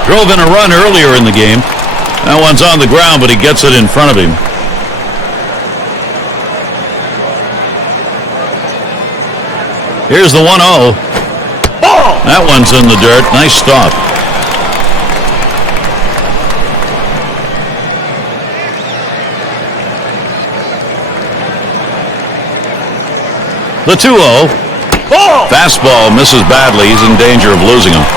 drove in a run earlier in the game. That one's on the ground, but he gets it in front of him. Here's the 1-0. Ball! That one's in the dirt. Nice stop. The 2-0. Fastball misses badly. He's in danger of losing him.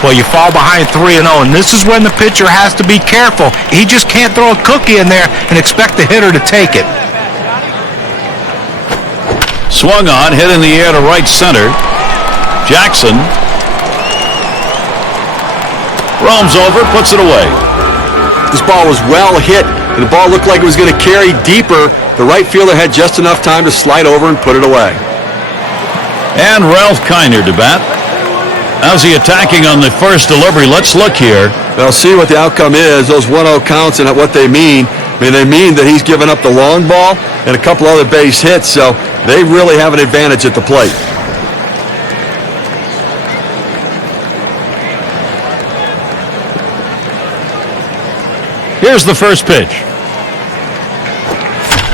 Well, you fall behind 3-0, and this is when the pitcher has to be careful. He just can't throw a cookie in there and expect the hitter to take it. Swung on, hit in the air to right center. Jackson roams over, puts it away. This ball was well hit, and the ball looked like it was going to carry deeper. The right fielder had just enough time to slide over and put it away. And Ralph Kiner to bat. How's he attacking on the first delivery? Let's look here. Well, see what the outcome is. Those 1-0 counts and what they mean. I mean, they mean that he's given up the long ball and a couple other base hits, so they really have an advantage at the plate. Here's the first pitch.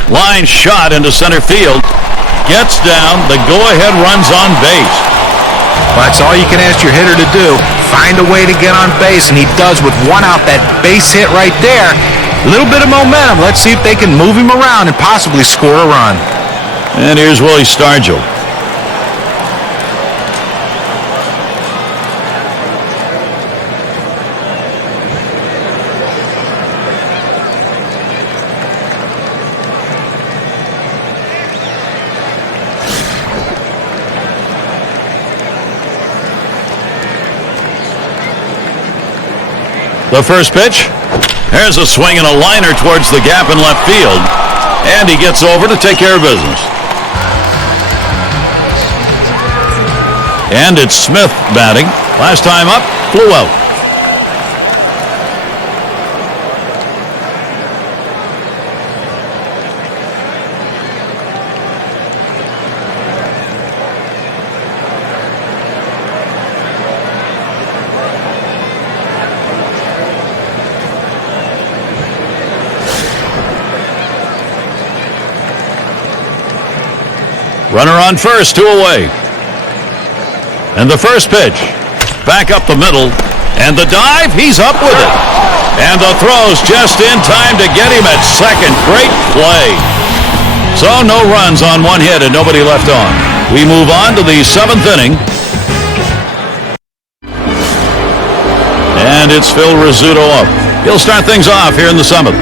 Line shot into center field. Gets down. The go-ahead runs on base. Well, that's all you can ask your hitter to do. Find a way to get on base, and he does with one out. That base hit right there. A little bit of momentum. Let's see if they can move him around and possibly score a run. And here's Willie Stargell. The first pitch. There's a swing and a liner towards the gap in left field. And he gets over to take care of business. And it's Smith batting. Last time up, flew out. Runner on first, 2 away. And the first pitch. Back up the middle. And the dive, he's up with it. And the throw's just in time to get him at second. Great play. So no runs on one hit and nobody left on. We move on to the 7th inning. And it's Phil Rizzuto up. He'll start things off here in the 7th.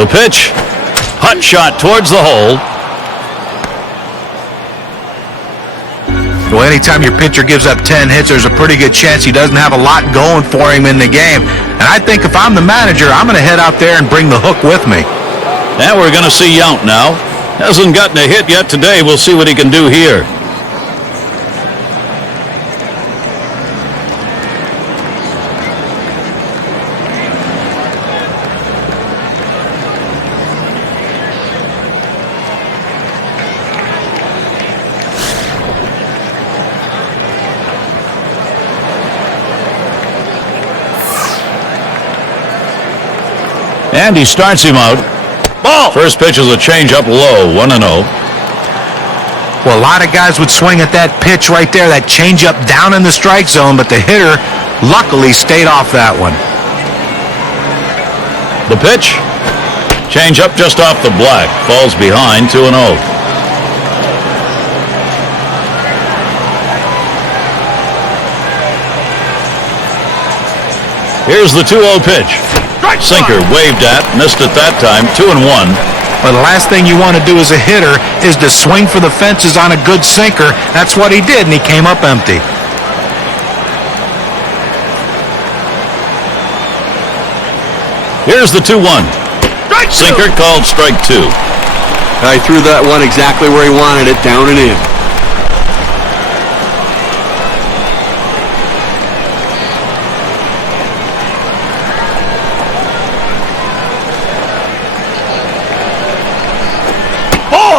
The pitch. Hot shot towards the hole. Well, anytime your pitcher gives up 10 hits, there's a pretty good chance he doesn't have a lot going for him in the game. And I think if I'm the manager, I'm going to head out there and bring the hook with me. And we're going to see Yount now. Hasn't gotten a hit yet today. We'll see what he can do here. And he starts him out. Ball. First pitch is a changeup low, 1-0. Well, a lot of guys would swing at that pitch right there, that changeup down in the strike zone, but the hitter luckily stayed off that one. The pitch. Changeup just off the black. Falls behind, 2-0. Here's the 2-0 pitch. Sinker waved at, missed it that time, 2-1. But the last thing you want to do as a hitter is to swing for the fences on a good sinker. That's what he did, and he came up empty. Here's the 2-1. Sinker called strike 2. He threw that one exactly where he wanted it, down and in.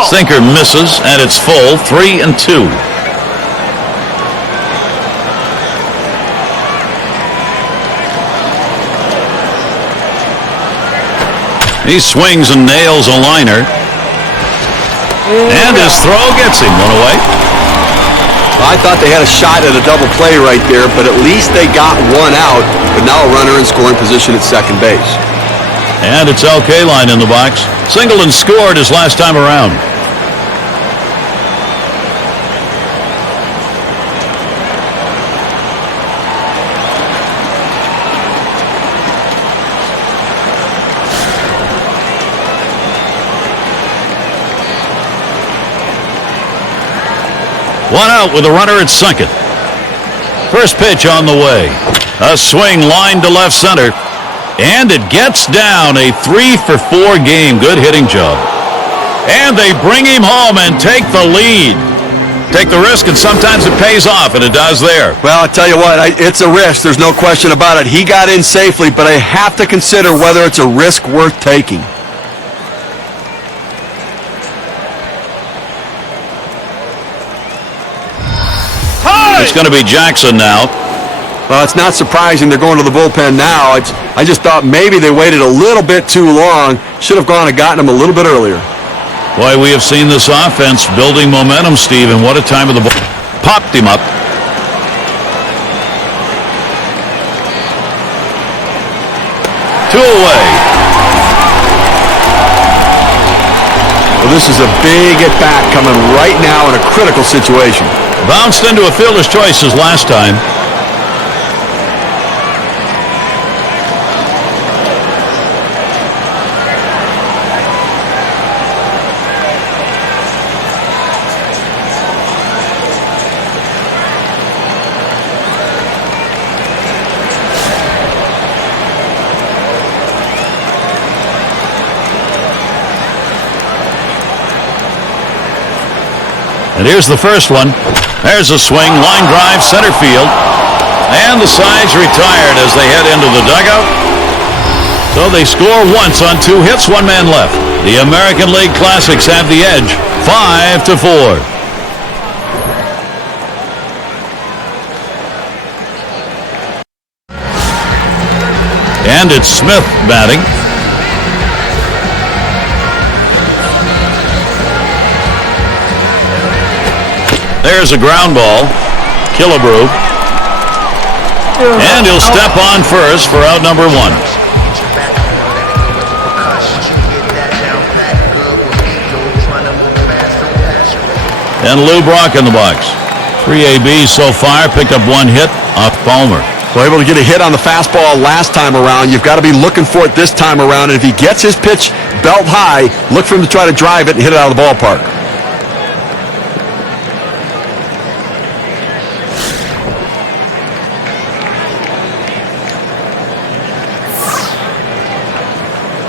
Sinker misses, and it's full, 3-2. He swings and nails a liner. And his throw gets him one away. I thought they had a shot at a double play right there, but at least they got one out. But now a runner in scoring position at second base. And it's LK line in the box. Singled and scored his last time around. One out with a runner at second. First pitch on the way. A swing line to left center. And it gets down. A 3-for-4 game. Good hitting job. And they bring him home and take the lead. Take the risk, and sometimes it pays off, and it does there. Well, I tell you what, it's a risk. There's no question about it. He got in safely, but I have to consider whether it's a risk worth taking. It's going to be Jackson now. Well, it's not surprising they're going to the bullpen now. I just thought maybe they waited a little bit too long. Should have gone and gotten him a little bit earlier. Boy, we have seen this offense building momentum, Steve, and what a time of the ball. Popped him up. Two away. Well, this is a big at-bat coming right now in a critical situation. Bounced into a fielder's choices last time. And here's the first one. There's a swing, line drive, center field. And the sides retired as they head into the dugout. So they score once on 2 hits, 1 man left. The American League Classics have the edge, 5-4. And it's Smith batting. There's a ground ball. Killebrew. And he'll step on first for out number 1. And Lou Brock in the box. 3 ABs so far. Picked up 1 hit off Palmer. Well, able to get a hit on the fastball last time around. You've got to be looking for it this time around. And if he gets his pitch belt high, look for him to try to drive it and hit it out of the ballpark.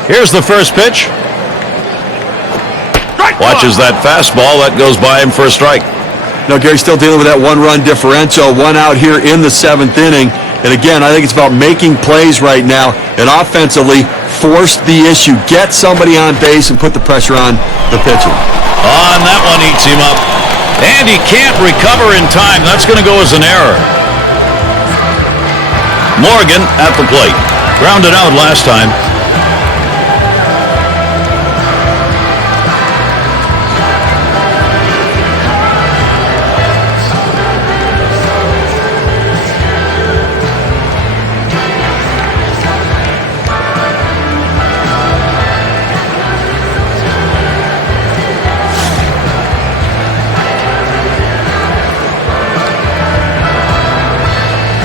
Here's the first pitch. Watches that fastball. That goes by him for a strike. No, Gary's still dealing with that 1-run differential. 1 out here in the 7th inning. And again, I think it's about making plays right now and offensively force the issue. Get somebody on base and put the pressure on the pitcher. On that one, eats him up. And he can't recover in time. That's going to go as an error. Morgan at the plate. Grounded out last time.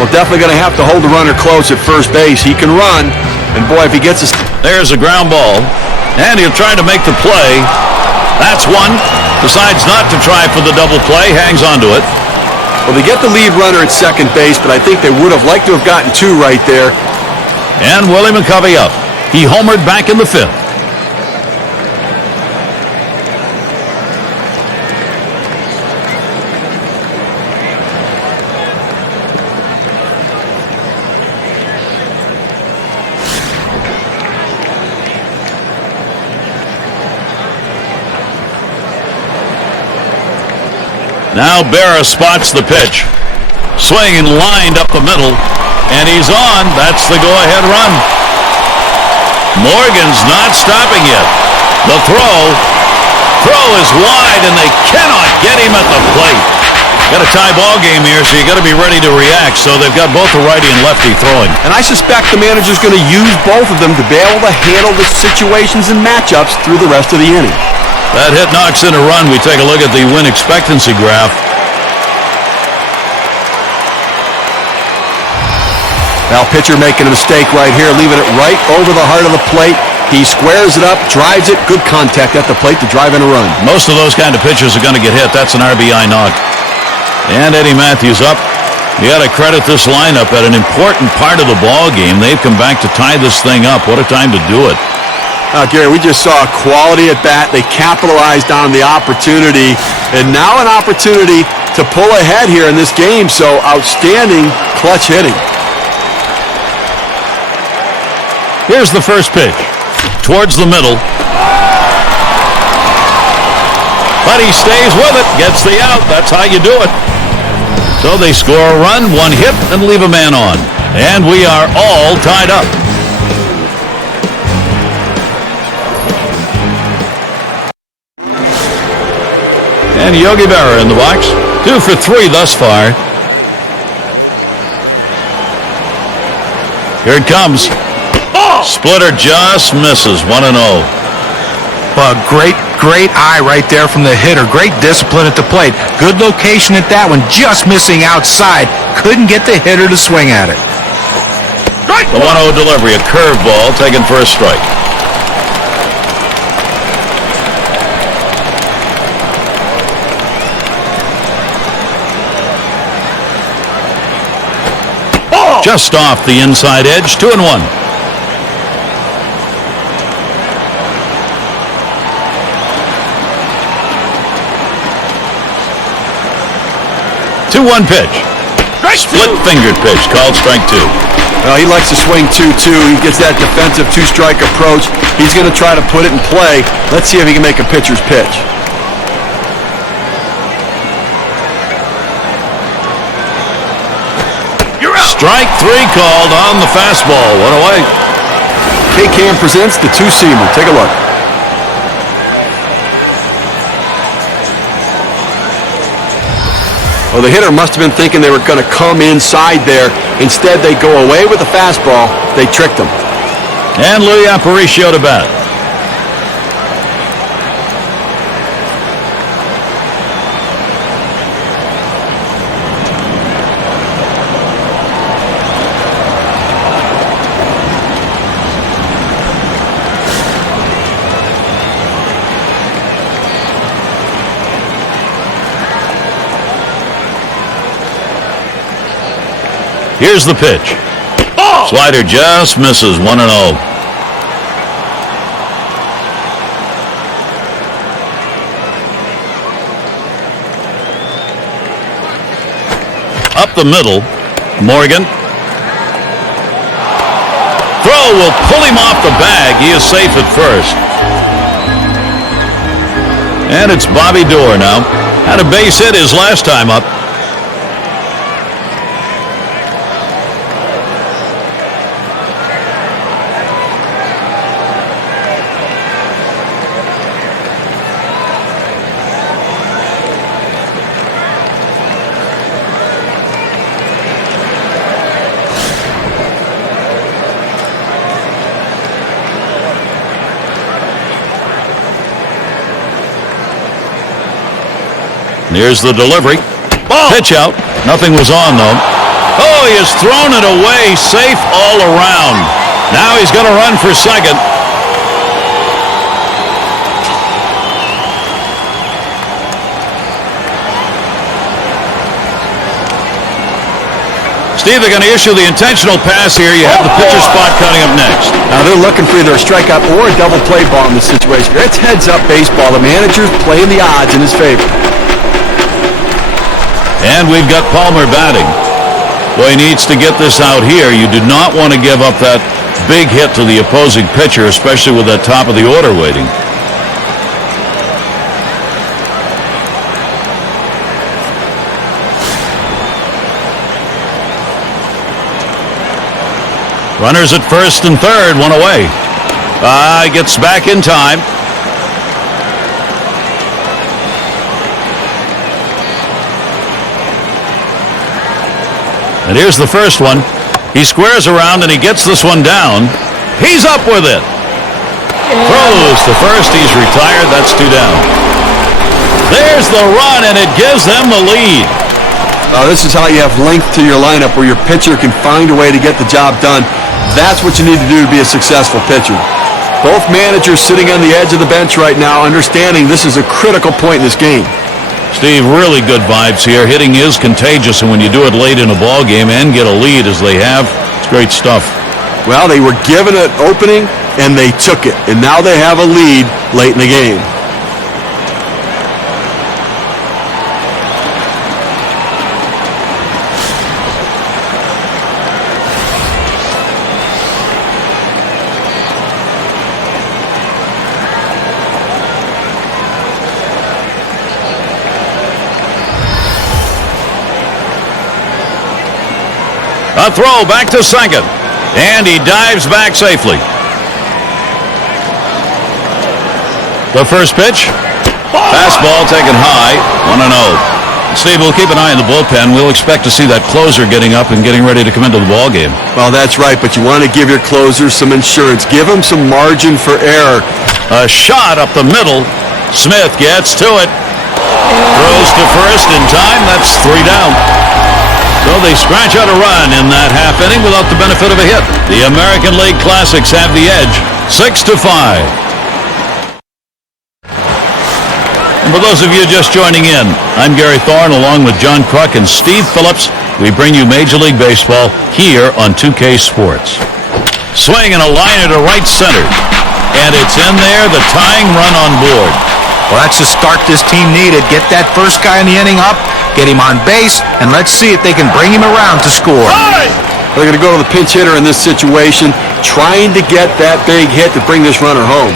Well, definitely going to have to hold the runner close at first base. He can run, and boy, if he gets a... There's a ground ball, and he'll try to make the play. That's one. Decides not to try for the double play, hangs on to it. Well, they get the lead runner at second base, but I think they would have liked to have gotten 2 right there. And Willie McCovey up. He homered back in the 5th. Now Berra spots the pitch. Swing and lined up the middle. And he's on. That's the go-ahead run. Morgan's not stopping yet. The throw. throw is wide, and they cannot get him at the plate. Got a tie ball game here, so you got to be ready to react. So they've got both the righty and lefty throwing. And I suspect the manager's going to use both of them to be able to handle the situations and matchups through the rest of the inning. That hit knocks in a run. We take a look at the win expectancy graph. Now pitcher making a mistake right here, leaving it right over the heart of the plate. He squares it up, drives it, good contact at the plate to drive in a run. Most of those kind of pitchers are going to get hit. That's an RBI knock. And Eddie Matthews up. You got to credit this lineup at an important part of the ball game. They've come back to tie this thing up. What a time to do it. Gary, we just saw a quality at bat. They capitalized on the opportunity, and now an opportunity to pull ahead here in this game. So outstanding clutch hitting. Here's the first pitch. Towards the middle. But he stays with it. Gets the out. That's how you do it. So they score a run, one hit, and leave a man on. And we are all tied up. And Yogi Berra in the box. 2 for 3 thus far. Here it comes. Splitter just misses. 1-0. Great eye right there from the hitter. Great discipline at the plate. Good location at that one. Just missing outside. Couldn't get the hitter to swing at it. The 1-0 delivery. A curveball taken for a strike. Just off the inside edge. 2-1. 2-1 pitch. Split-fingered pitch called strike 2. Well, he likes to swing 2-2. He gets that defensive two-strike approach. He's going to try to put it in play. Let's see if he can make a pitcher's pitch. Strike 3 called on the fastball. 1 away. K-Cam presents the two-seamer. Take a look. Well, the hitter must have been thinking they were going to come inside there. Instead, they go away with the fastball. They tricked him. And Louis Aparicio to bat. Here's the pitch. Slider just misses. 1-0. Up the middle. Morgan. Throw will pull him off the bag. He is safe at first. And it's Bobby Doerr now. Had a base hit his last time up. Here's the delivery. Pitch out. Nothing was on, though. Oh, he has thrown it away. Safe all around. Now he's going to run for second. Steve, they're going to issue the intentional pass here. You have the pitcher spot coming up next. Now they're looking for either a strikeout or a double play ball in this situation. It's heads-up baseball. The manager's playing the odds in his favor. And we've got Palmer batting. Boy, he needs to get this out here. You do not want to give up that big hit to the opposing pitcher, especially with that top of the order waiting. Runners at first and third, 1 away. Gets back in time. And here's the first one. He squares around and he gets this one down. He's up with it. Throws to first. He's retired. That's 2 down. There's the run, and it gives them the lead. This is how you have length to your lineup, where your pitcher can find a way to get the job done. That's what you need to do to be a successful pitcher. Both managers sitting on the edge of the bench right now, understanding this is a critical point in this game. Steve, really good vibes here. Hitting is contagious, and when you do it late in a ball game and get a lead as they have, it's great stuff. Well, they were given an opening, and they took it, and now they have a lead late in the game. A throw back to second, and he dives back safely. The first pitch, fastball taken high, 1-0. Steve, we'll keep an eye on the bullpen. We'll expect to see that closer getting up and getting ready to come into the ball game. Well, that's right, but you want to give your closers some insurance. Give them some margin for error. A shot up the middle. Smith gets to it. Throws to first in time. That's 3 down. So they scratch out a run in that half inning without the benefit of a hit. The American League Classics have the edge, 6-5. And for those of you just joining in, I'm Gary Thorne along with John Kruk and Steve Phillips. We bring you Major League Baseball here on 2K Sports. Swing and a liner to right center. And it's in there, the tying run on board. Well, that's the start this team needed. Get that first guy in the inning up, get him on base, and let's see if they can bring him around to score. They're going to go to the pinch hitter in this situation, trying to get that big hit to bring this runner home.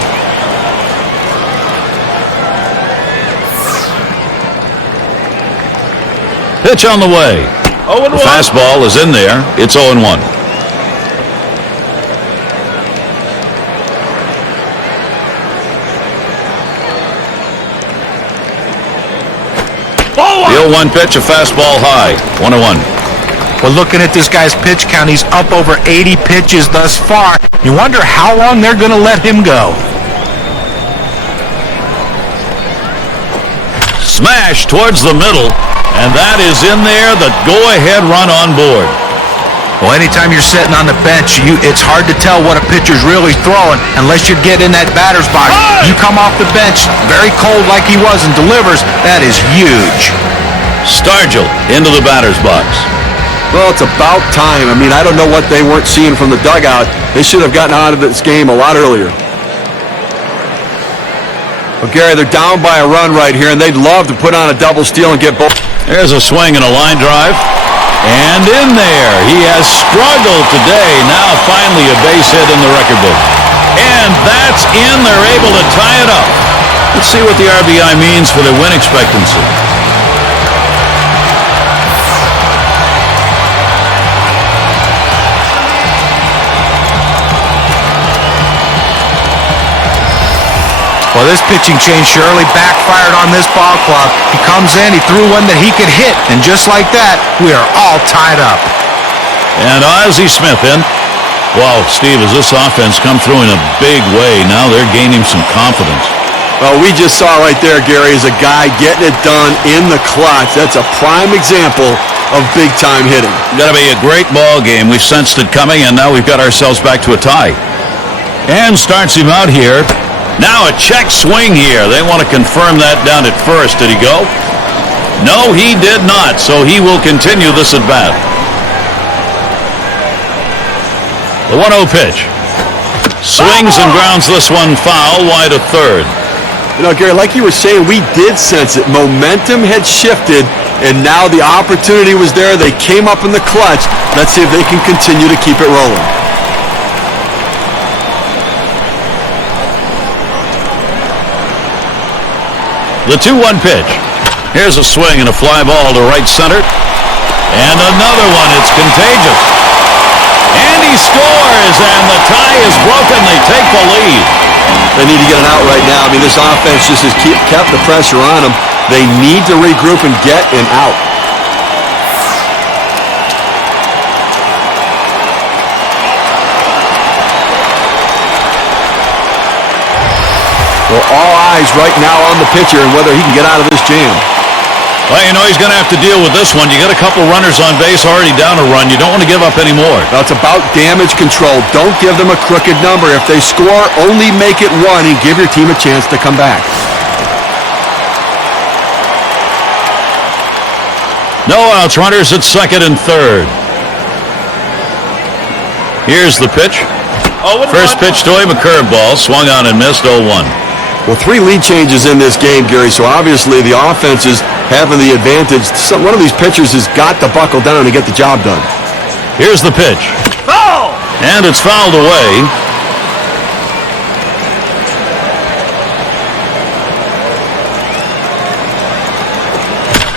Pitch on the way. The fastball is in there. It's 0-1. The 0-1 pitch, a fastball high, 1-1. Well, looking at this guy's pitch count, he's up over 80 pitches thus far. You wonder how long they're going to let him go. Smash towards the middle, and that is in there, the go-ahead run on board. Well, anytime you're sitting on the bench, it's hard to tell what a pitcher's really throwing unless you get in that batter's box. You come off the bench very cold like he was and delivers, that is huge. Stargell into the batter's box. Well, it's about time. I mean, I don't know what they weren't seeing from the dugout. They should have gotten out of this game a lot earlier. Well, Gary, they're down by a run right here, and they'd love to put on a double steal and get both. There's a swing and a line drive. And in there, he has struggled today. Now finally a base hit in the record book. And that's in. They're able to tie it up. Let's see what the RBI means for their win expectancy. Well, this pitching change surely backfired on this ball club. He comes in, he threw one that he could hit, and just like that, we are all tied up. And Ozzie Smith in. Wow, Steve, has this offense come through in a big way? Now they're gaining some confidence. Well, we just saw right there, Gary, is a guy getting it done in the clutch. That's a prime example of big-time hitting. Got to be a great ball game. We've sensed it coming, and now we've got ourselves back to a tie. And starts him out here. Now a check swing here. They want to confirm that down at first. Did he go? No, he did not, so he will continue this at-bat. The 1-0 pitch. Swings and grounds this one foul, wide of third. You know, Gary, like you were saying, we did sense it. Momentum had shifted, and now the opportunity was there. They came up in the clutch. Let's see if they can continue to keep it rolling. The 2-1 pitch. Here's a swing and a fly ball to right center. And another one. It's contagious. And he scores, and the tie is broken. They take the lead. They need to get an out right now. I mean, this offense just has kept the pressure on them. They need to regroup and get an out. Well, all eyes right now on the pitcher and whether he can get out of this jam. Well, you know he's going to have to deal with this one. You got a couple runners on base already down a run. You don't want to give up any more. Now, it's about damage control. Don't give them a crooked number. If they score, only make it one and give your team a chance to come back. No outs, runners at second and third. Here's the pitch. First pitch to him, a curveball. Swung on and missed, 0-1. Well, 3 lead changes in this game, Gary, so obviously the offense is having the advantage. One of these pitchers has got to buckle down and get the job done. Here's the pitch. Foul! And it's fouled away.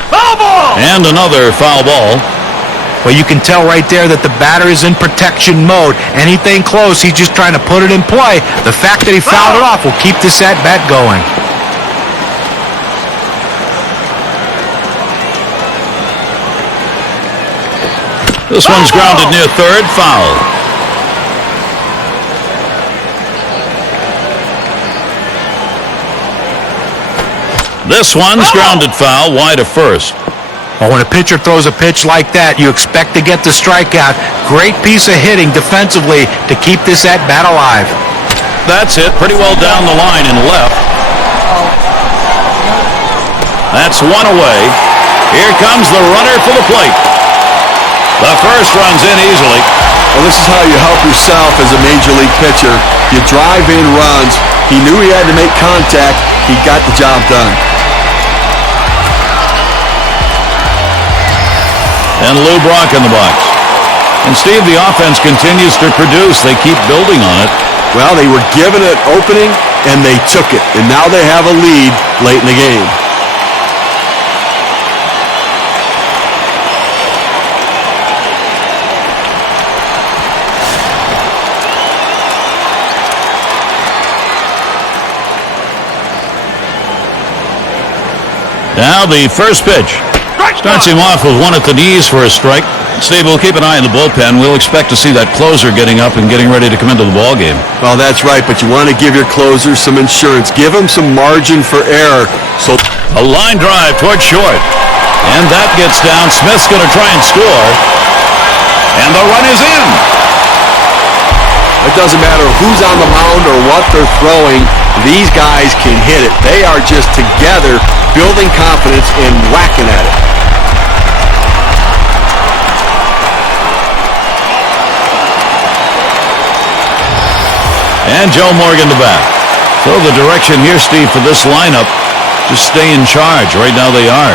Foul ball! And another foul ball. Well, you can tell right there that the batter is in protection mode. Anything close, he's just trying to put it in play. The fact that he fouled it off will keep this at-bat going. This one's grounded near third, foul. This one's grounded foul, wide of first. Well, when a pitcher throws a pitch like that, you expect to get the strikeout. Great piece of hitting defensively to keep this at-bat alive. That's it, pretty well down the line and left. That's one away. Here comes the runner for the plate. The first runs in easily. Well, this is how you help yourself as a major league pitcher. You drive in runs. He knew he had to make contact. He got the job done. And Lou Brock in the box. And Steve, the offense continues to produce. They keep building on it. Well, they were given an opening, and they took it. And now they have a lead late in the game. Now the first pitch. Starts him off with one at the knees for a strike. Steve, we'll keep an eye on the bullpen. We'll expect to see that closer getting up and getting ready to come into the ball game. Well, that's right, but you want to give your closers some insurance. Give them some margin for error. So a line drive towards short. And that gets down. Smith's going to try and score. And the run is in. It doesn't matter who's on the mound or what they're throwing. These guys can hit it. They are just together building confidence and whacking at it. And Joe Morgan to bat. So the direction here, Steve, for this lineup, just stay in charge. Right now they are.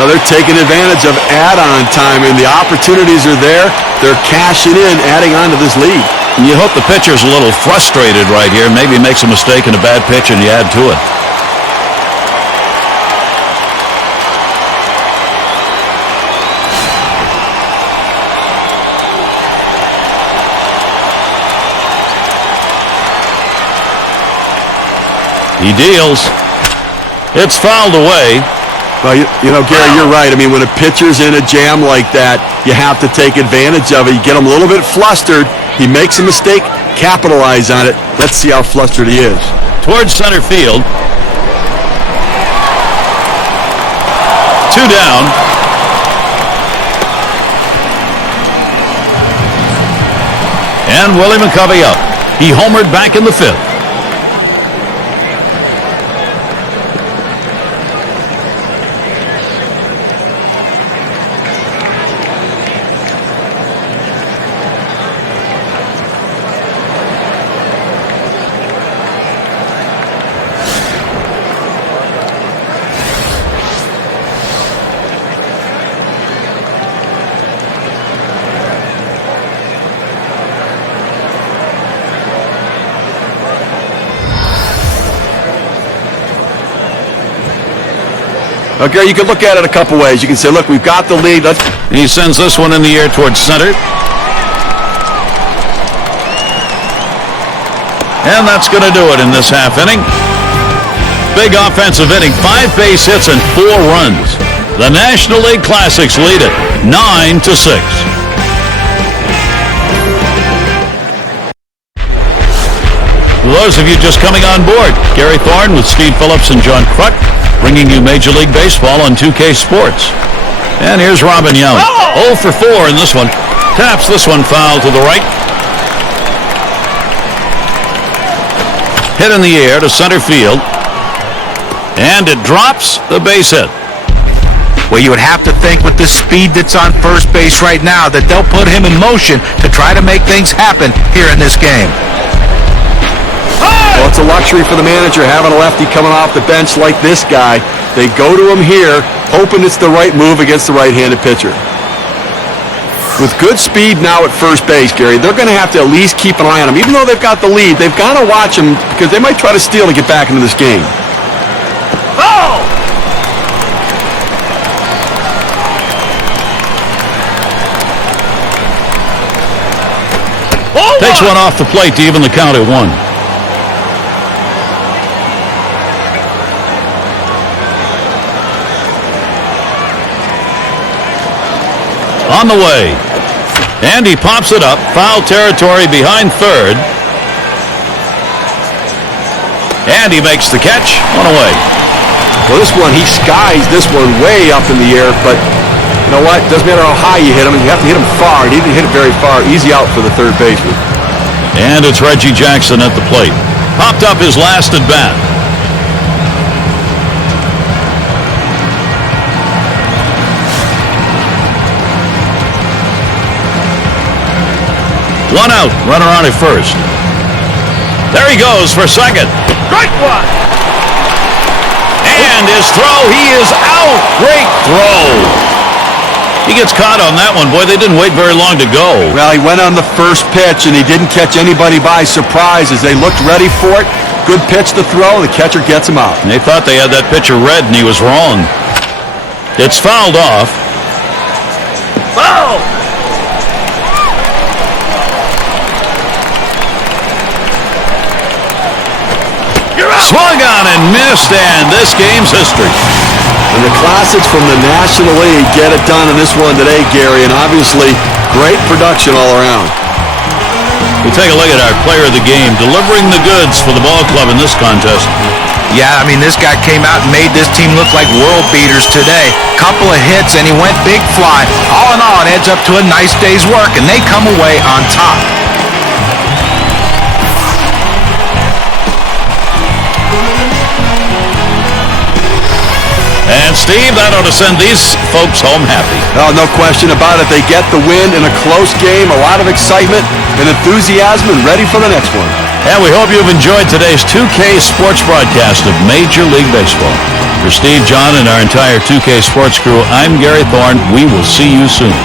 Now they're taking advantage of add-on time, and the opportunities are there. They're cashing in, adding on to this lead. And you hope the pitcher's a little frustrated right here. Maybe makes a mistake in a bad pitch and you add to it. He deals. It's fouled away. Well, you know, Gary, you're right. I mean, when a pitcher's in a jam like that, you have to take advantage of it. You get him a little bit flustered. He makes a mistake, capitalize on it. Let's see how flustered he is. Towards center field. 2 down. And Willie McCovey up. He homered back in the 5th. Okay, you can look at it a couple ways. You can say, look, we've got the lead. He sends this one in the air towards center. And that's going to do it in this half inning. Big offensive inning, 5 base hits and 4 runs. The National League Classics lead it 9-6. For those of you just coming on board, Gary Thorne with Steve Phillips and John Kruk, bringing you Major League Baseball on 2K Sports. And here's Robin Young. 0 for 4 in this one. Taps this one foul to the right. Hit in the air to center field. And it drops the base hit. Well, you would have to think with the speed that's on first base right now that they'll put him in motion to try to make things happen here in this game. Well, it's a luxury for the manager having a lefty coming off the bench like this guy. They go to him here, hoping it's the right move against the right-handed pitcher. With good speed now at first base, Gary, they're going to have to at least keep an eye on him. Even though they've got the lead, they've got to watch him because they might try to steal to get back into this game. Takes one off the plate to even the count at 1. On the way. And he pops it up. Foul territory behind third. And he makes the catch. One away. Well, this one, he skies this one way up in the air, but you know what? Doesn't matter how high you hit him. You have to hit him far, and he didn't hit it very far. Easy out for the third baseman. And it's Reggie Jackson at the plate. Popped up his last at bat. One out, runner on at first. There he goes for second. Great one! And his throw, he is out. Great throw. He gets caught on that one. Boy, they didn't wait very long to go. Well, he went on the first pitch, and he didn't catch anybody by surprise as they looked ready for it. Good pitch to throw. The catcher gets him out. And they thought they had that pitcher read, and he was wrong. It's fouled off. Foul! Swung on and missed, and this game's history. And the classics from the National League get it done in this one today, Gary, and obviously great production all around. We'll take a look at our player of the game, delivering the goods for the ball club in this contest. Yeah, I mean, this guy came out and made this team look like world beaters today. Couple of hits, and he went big fly. All in all, it adds up to a nice day's work, and they come away on top. And Steve, that ought to send these folks home happy. Oh, no question about it. They get the win in a close game, a lot of excitement and enthusiasm, and ready for the next one. And we hope you've enjoyed today's 2K Sports broadcast of Major League Baseball. For Steve, John, and our entire 2K Sports crew, I'm Gary Thorne. We will see you soon.